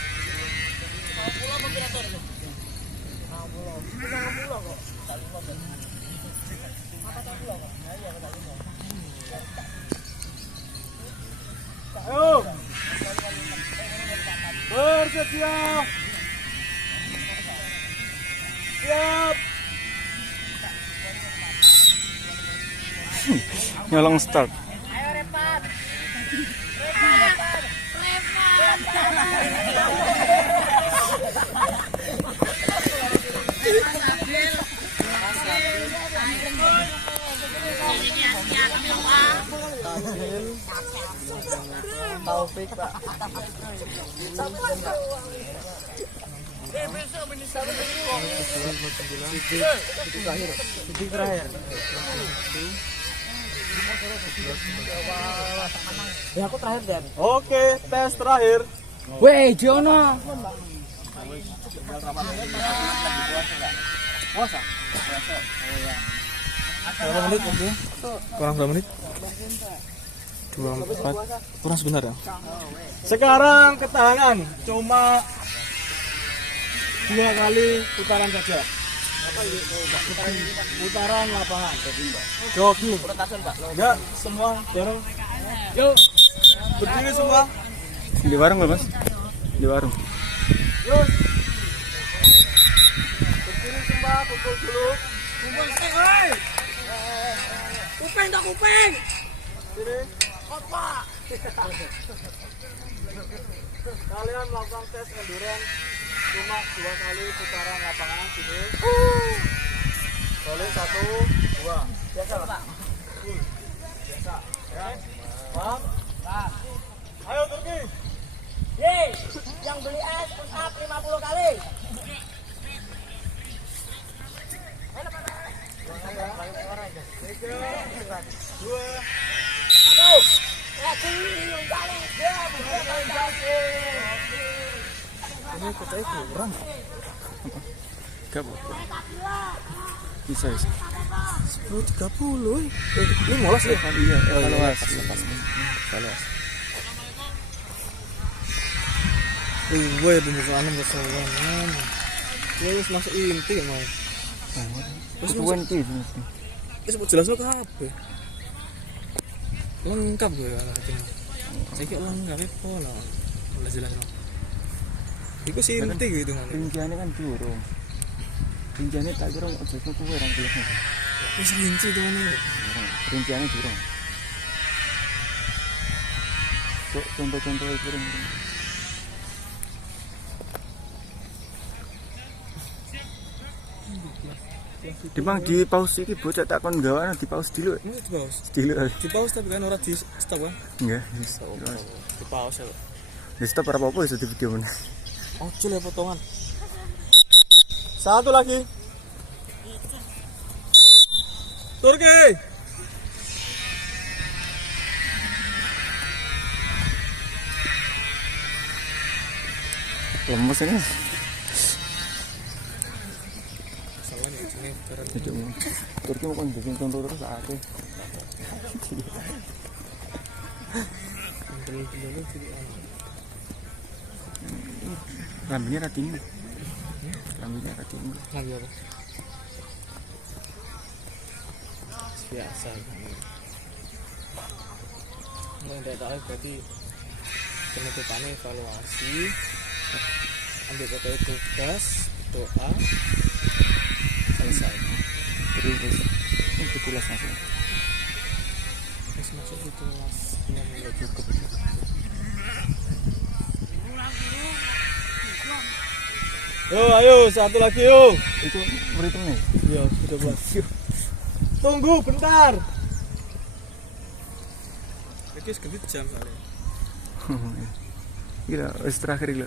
Ayo. Bersedia. Siap. Nyolong start. Taufik, Pak. Titik terakhir. Ya aku terakhir Dan. Oke, tes terakhir. Weh, Jono. Puasa. Berapa menit nanti? Kurang berapa menit? 24. Kurang sebentar ya. Sekarang ketahanan cuma 2 kali putaran saja. Putaran lapangan. Jogging. Ya, semua bareng. Yuk. Berdiri semua. Di warung nggak Mas? Di warung. Yuk. Berdiri semua, kumpul dulu. Kumpul sih, woi. Kuping tak kuping. Sini. Apa? Kalian melakukan tes endurance cuma 2 kali putaran lapangan sini. Boleh 1, 2. Biasa Pak. Ayo Turki. Yeay, yang beli es push up 50 kali. Ini katanya kurang. Gak apa-apa. Bisa. 10.30. Ini molas ya? Iya, evaluasi. Evaluasi. Gue pembukaan keseluruhan. Ya wis masuk inti mau. Terus itu. Wis mau jelas lo kabeh. Lengkap gue alatnya. Saya kira lengkap ya pola. Jelas lo. Iku sih inti gitu kan. Rinciannya kan durung. Rinciannya tak kira mau jadi kue orang kelasnya. Wis rinci tuh nih. Rinciannya durung. Contoh-contoh itu durung. Dimang di pause iki bocah tak kon gawane di pause dulu. Ini di pause. Dulu. Di pause tapi kan ora di stop kan? Enggak. Di pause ya. Di stop apa bisa di video mana? Ojo ya potongan. Satu lagi. Turki. Lemes ini. Salah nih sini karena Tidak mau. Turki mau kon bikin contoh terus aku. dulu jadi Rambutnya ra tinggi. Rambutnya ra tinggi. lagi apa? Biasa. Nggak ada tahu berarti penutupannya evaluasi, ambil kata tugas, doa, selesai. Terus itu kelas langsung. Terus masuk di kelas 6 udah cukup. Yo, ayo satu lagi yo. Itu berhitungnya. Yo, 13. Tunggu bentar. Ini segitu jam kali. Gila, wis terakhir gila.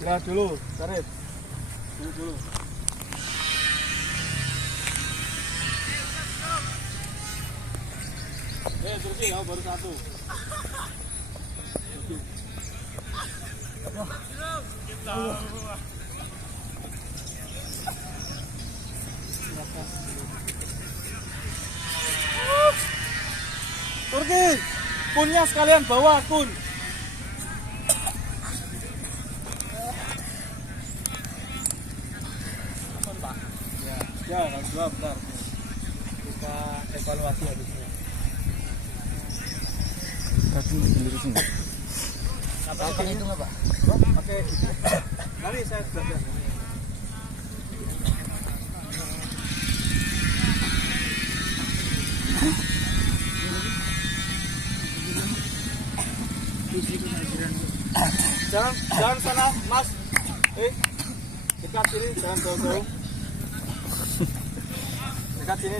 Lihat dulu, tarik. Dulu. Turki, kamu baru satu. Turki, punnya sekalian bawa kun. Ya, harus dua bentar. Kita evaluasi habisnya. Tapi di sini. Pakai itu nggak Pak? Pakai. Nanti saya belajar. Jangan sana, Mas. Dekat sini, jangan jauh-jauh. Dekat sini.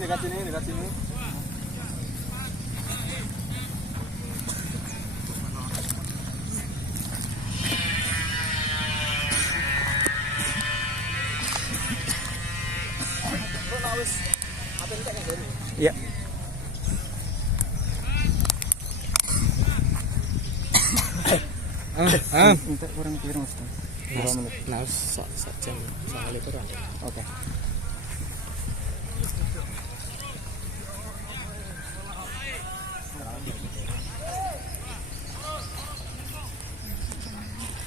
Iya. Minta kurang pirang Mas. Berapa menit? Nah, jam sangat kurang. Oke.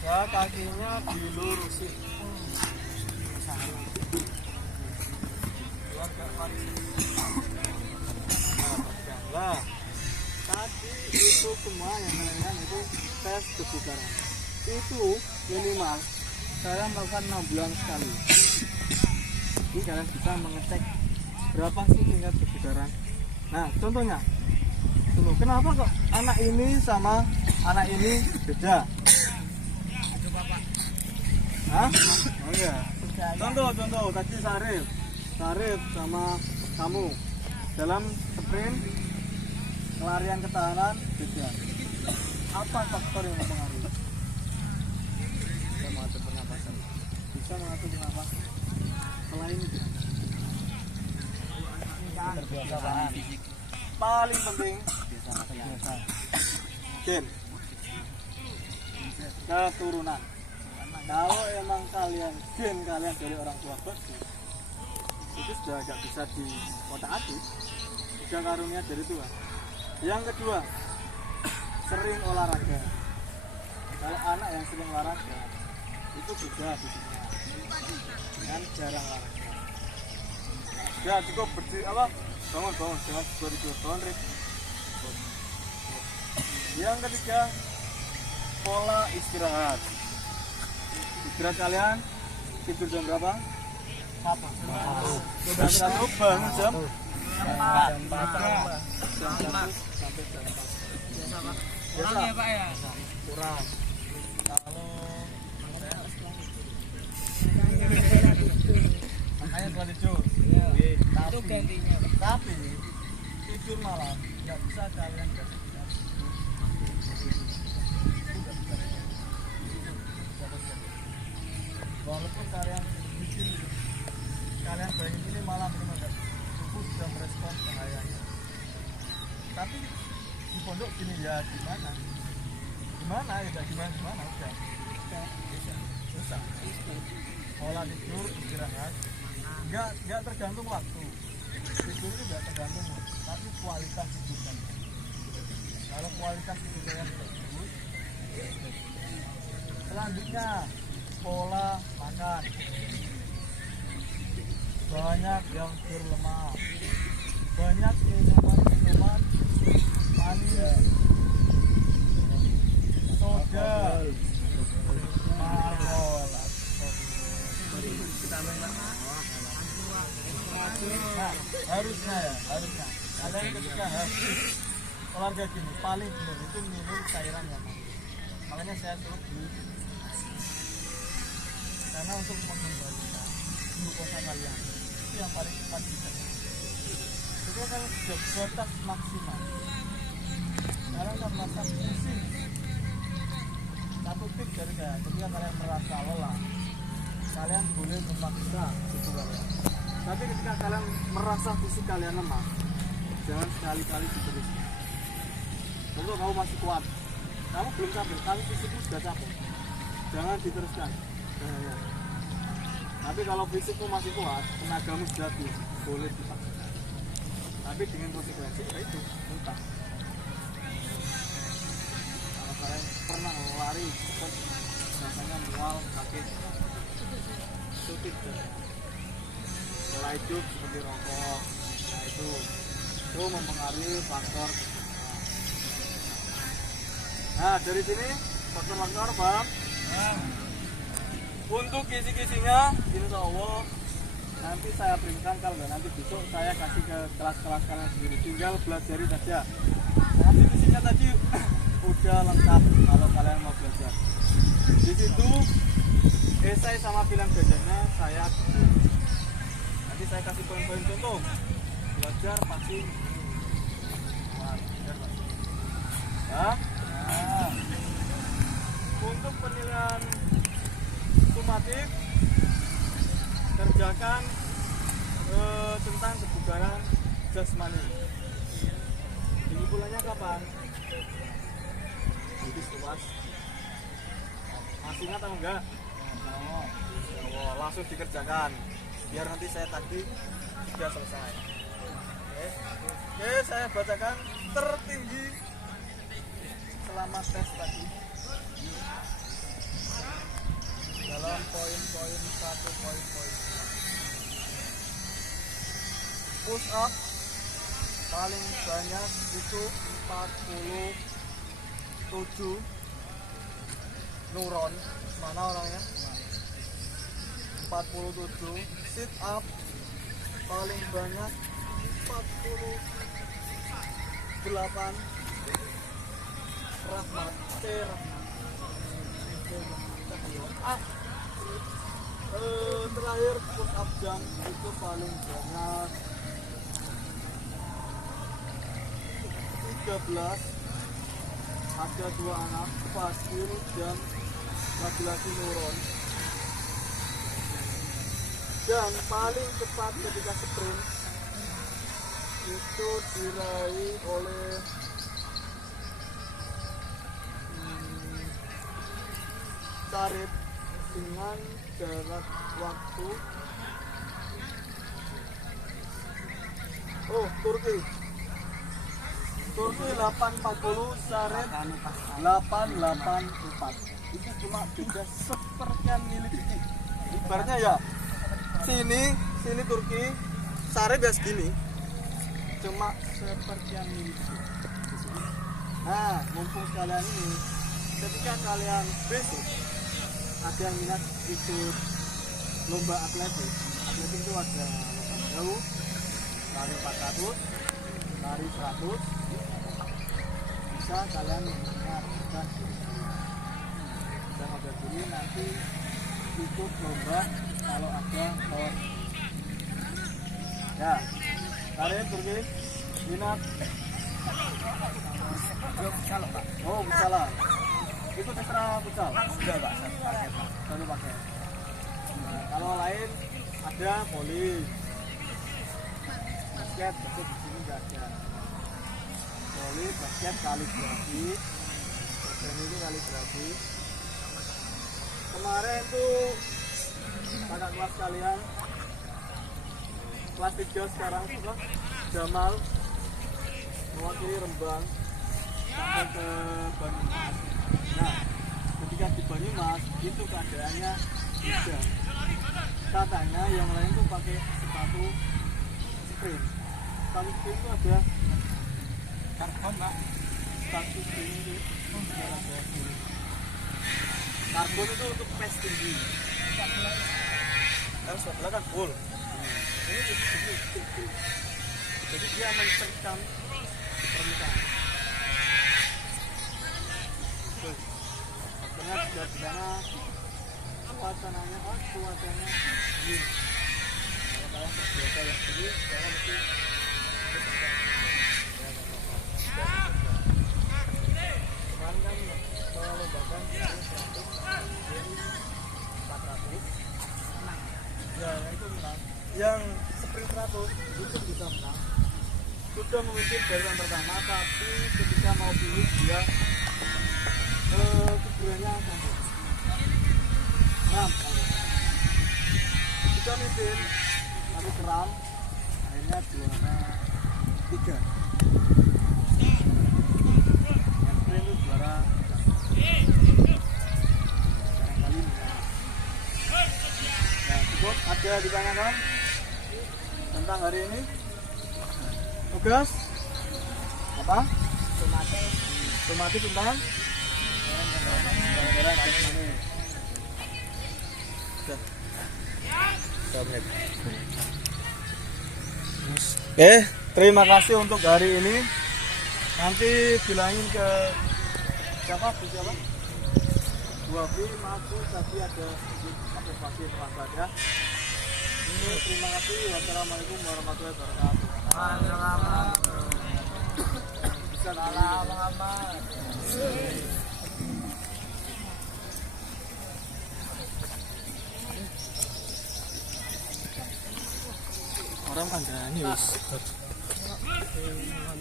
Ya, kakinya dilurusin. Nah, tadi itu semua yang kalian itu tes kebugaran. Itu minimal saya melakukan 6 bulan sekali. Jadi kalian bisa mengecek berapa sih tingkat kebugaran. Nah, contohnya, kenapa kok anak ini sama anak ini beda? Hah? Oh iya. Contoh tadi Sarif sama kamu dalam sprint Pelarian ketahanan beda. Apa faktor yang mempengaruhi? Bisa mengatur pernapasan. Bisa mengatur pernapasan. Selain itu, Kebiasaan. paling penting gen, keturunan. Kalau emang kalian gen kalian dari orang tua bagus, itu sudah agak bisa dikotak-atik, sudah karunia dari Tuhan. Yang kedua, sering olahraga. Kalau anak yang sering olahraga itu juga fisiknya, kan jarang olahraga. Ya cukup berdiri apa? Bangun jangan berdiri bangun Rit. Yang ketiga, pola istirahat. Istirahat kalian tidur jam berapa? Jam 1 bangun jam 4 sampai jam 4. Kurang ya Pak ya? Kurang. Kalau makanya setelah tidur. Itu gantinya Pak. Tapi tidur malam nggak bisa kalian kasih. Walaupun kalian bikin kalian bayangin ini malam ini tubuh sudah merespon bahayanya. Tapi di pondok gini ya gimana ya gimana udah susah. Pola tidur istirahat nggak tergantung waktu. Tidur itu nggak tergantung waktu, tapi kualitas tidur kan. Kalau kualitas tidur kalian bagus, selanjutnya pola makan, banyak yang berlemak, banyak minuman manis, soda, alkohol. Nah, harusnya kalian ketika habis olahraga gini paling benar itu minum cairan yang manis. Makanya saya suruh beli karena untuk mengembalikan glukosa kalian itu yang paling cepat bisa. Jadi kalau sudah batas maksimal kalian akan merasa pusing. Satu tip dari saya, ketika kalian merasa lelah kalian boleh memaksa tubuh kalian. Tapi ketika kalian merasa fisik kalian lemah, jangan sekali-kali diteruskan. Untuk kamu masih kuat, kamu belum capek, tapi fisikmu sudah capek, jangan diteruskan. Bahaya. Tapi kalau fisikmu masih kuat, tenagamu sudah habis, boleh dipaksa. Tapi dengan konsekuensi itu muntah. Kalau kalian pernah lari cepat, rasanya mual, sakit, itu tidak. Pola hidup seperti rokok, nah itu mempengaruhi faktor. Nah dari sini faktor-faktor paham? Untuk kisi-kisinya insya Allah nanti saya berikan, kalau nanti besok saya kasih ke kelas-kelas kalian sendiri, tinggal belajari saja. Nanti kisinya tadi udah lengkap kalau kalian mau belajar. Di situ esai sama bilang jajannya saya nanti saya kasih poin-poin contoh belajar passing ya. Nah, untuk penilaian sumatif kerjakan tentang kebugaran jasmani. Ini bulannya kapan? Jadi luas. Masih ingat atau enggak? Oh, langsung dikerjakan biar nanti saya tadi sudah selesai. Oke, saya bacakan tertinggi selama tes tadi dalam poin-poin satu poin-poin. Push up paling banyak itu 47 neuron. Mana orangnya? 47. Sit up paling banyak 48. Rahmat terakhir push up jump itu paling banyak 30. 13 ada 2 anak, Fadil dan laki-laki Nuron. Dan paling cepat ketika sprint itu diraih oleh Sarip dengan jarak waktu Turki 8.40, Sarip 8.84. Itu cuma beda sepertian milidetik. Ibaratnya ya sini Turki, Sarip ya segini, cuma sepertian milidetik. Nah, mumpung sekalian ini, ketika kalian besok ada yang minat ikut lomba atletik itu ada lomba jauh, lari 400, lari 100, bisa kalian menyaksikan dan ada diri nanti ikut lomba kalau ada power. Ya, kalian Turki minat? Pak. Oh, bisa lah. Itu terserah futsal. Enggak, Pak. Satu paket. Nah, kalau lain ada voli, basket di sini enggak ada. Voli, basket, kaligrafi. Dan ini kaligrafi. Kemarin tuh kakak kelas kalian kelas 3 sekarang apa? Jamal mewakili Rembang sampai ke Banyumas. Nah, ketika di Banyumas itu keadaannya beda. Katanya yang lain tuh pakai sepatu sprint. Sepatu sprint itu ada karbon, Pak. Sepatu sprint itu ada karbon itu untuk pace tinggi. Yang sebelah kan full. Ini jadi dia menceritakan di permukaan. Makanya sudah di sana suasananya cuacanya dingin. Kalau kalian terbiasa yang ini, kalian mesti kemarin kan melombakan 400. Ya, itu menang. Yang sprint 100 itu bisa menang. Sudah memimpin dari yang pertama, tapi ketika mau pilih dia keduanya sambut ram. Sudah mimpin tapi keram, akhirnya juara 3. Yang sprint itu juara kali ini. Nah, cukup ada ditanyakan tentang hari ini. Tugas apa? Somati tentang terima kasih untuk hari ini. Nanti bilangin ke siapa? Dua aku tadi ada observasi terlambat ya. Ini terima kasih. Wassalamualaikum warahmatullahi wabarakatuh. Salam Muhammad. Orang kandani wis.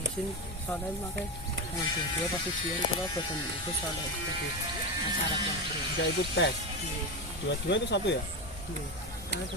Mesin soalnya pakai yang dua pasti jian kalau badan itu soalnya jadi masyarakat Enggak ikut tes. Dua-dua itu satu ya? karena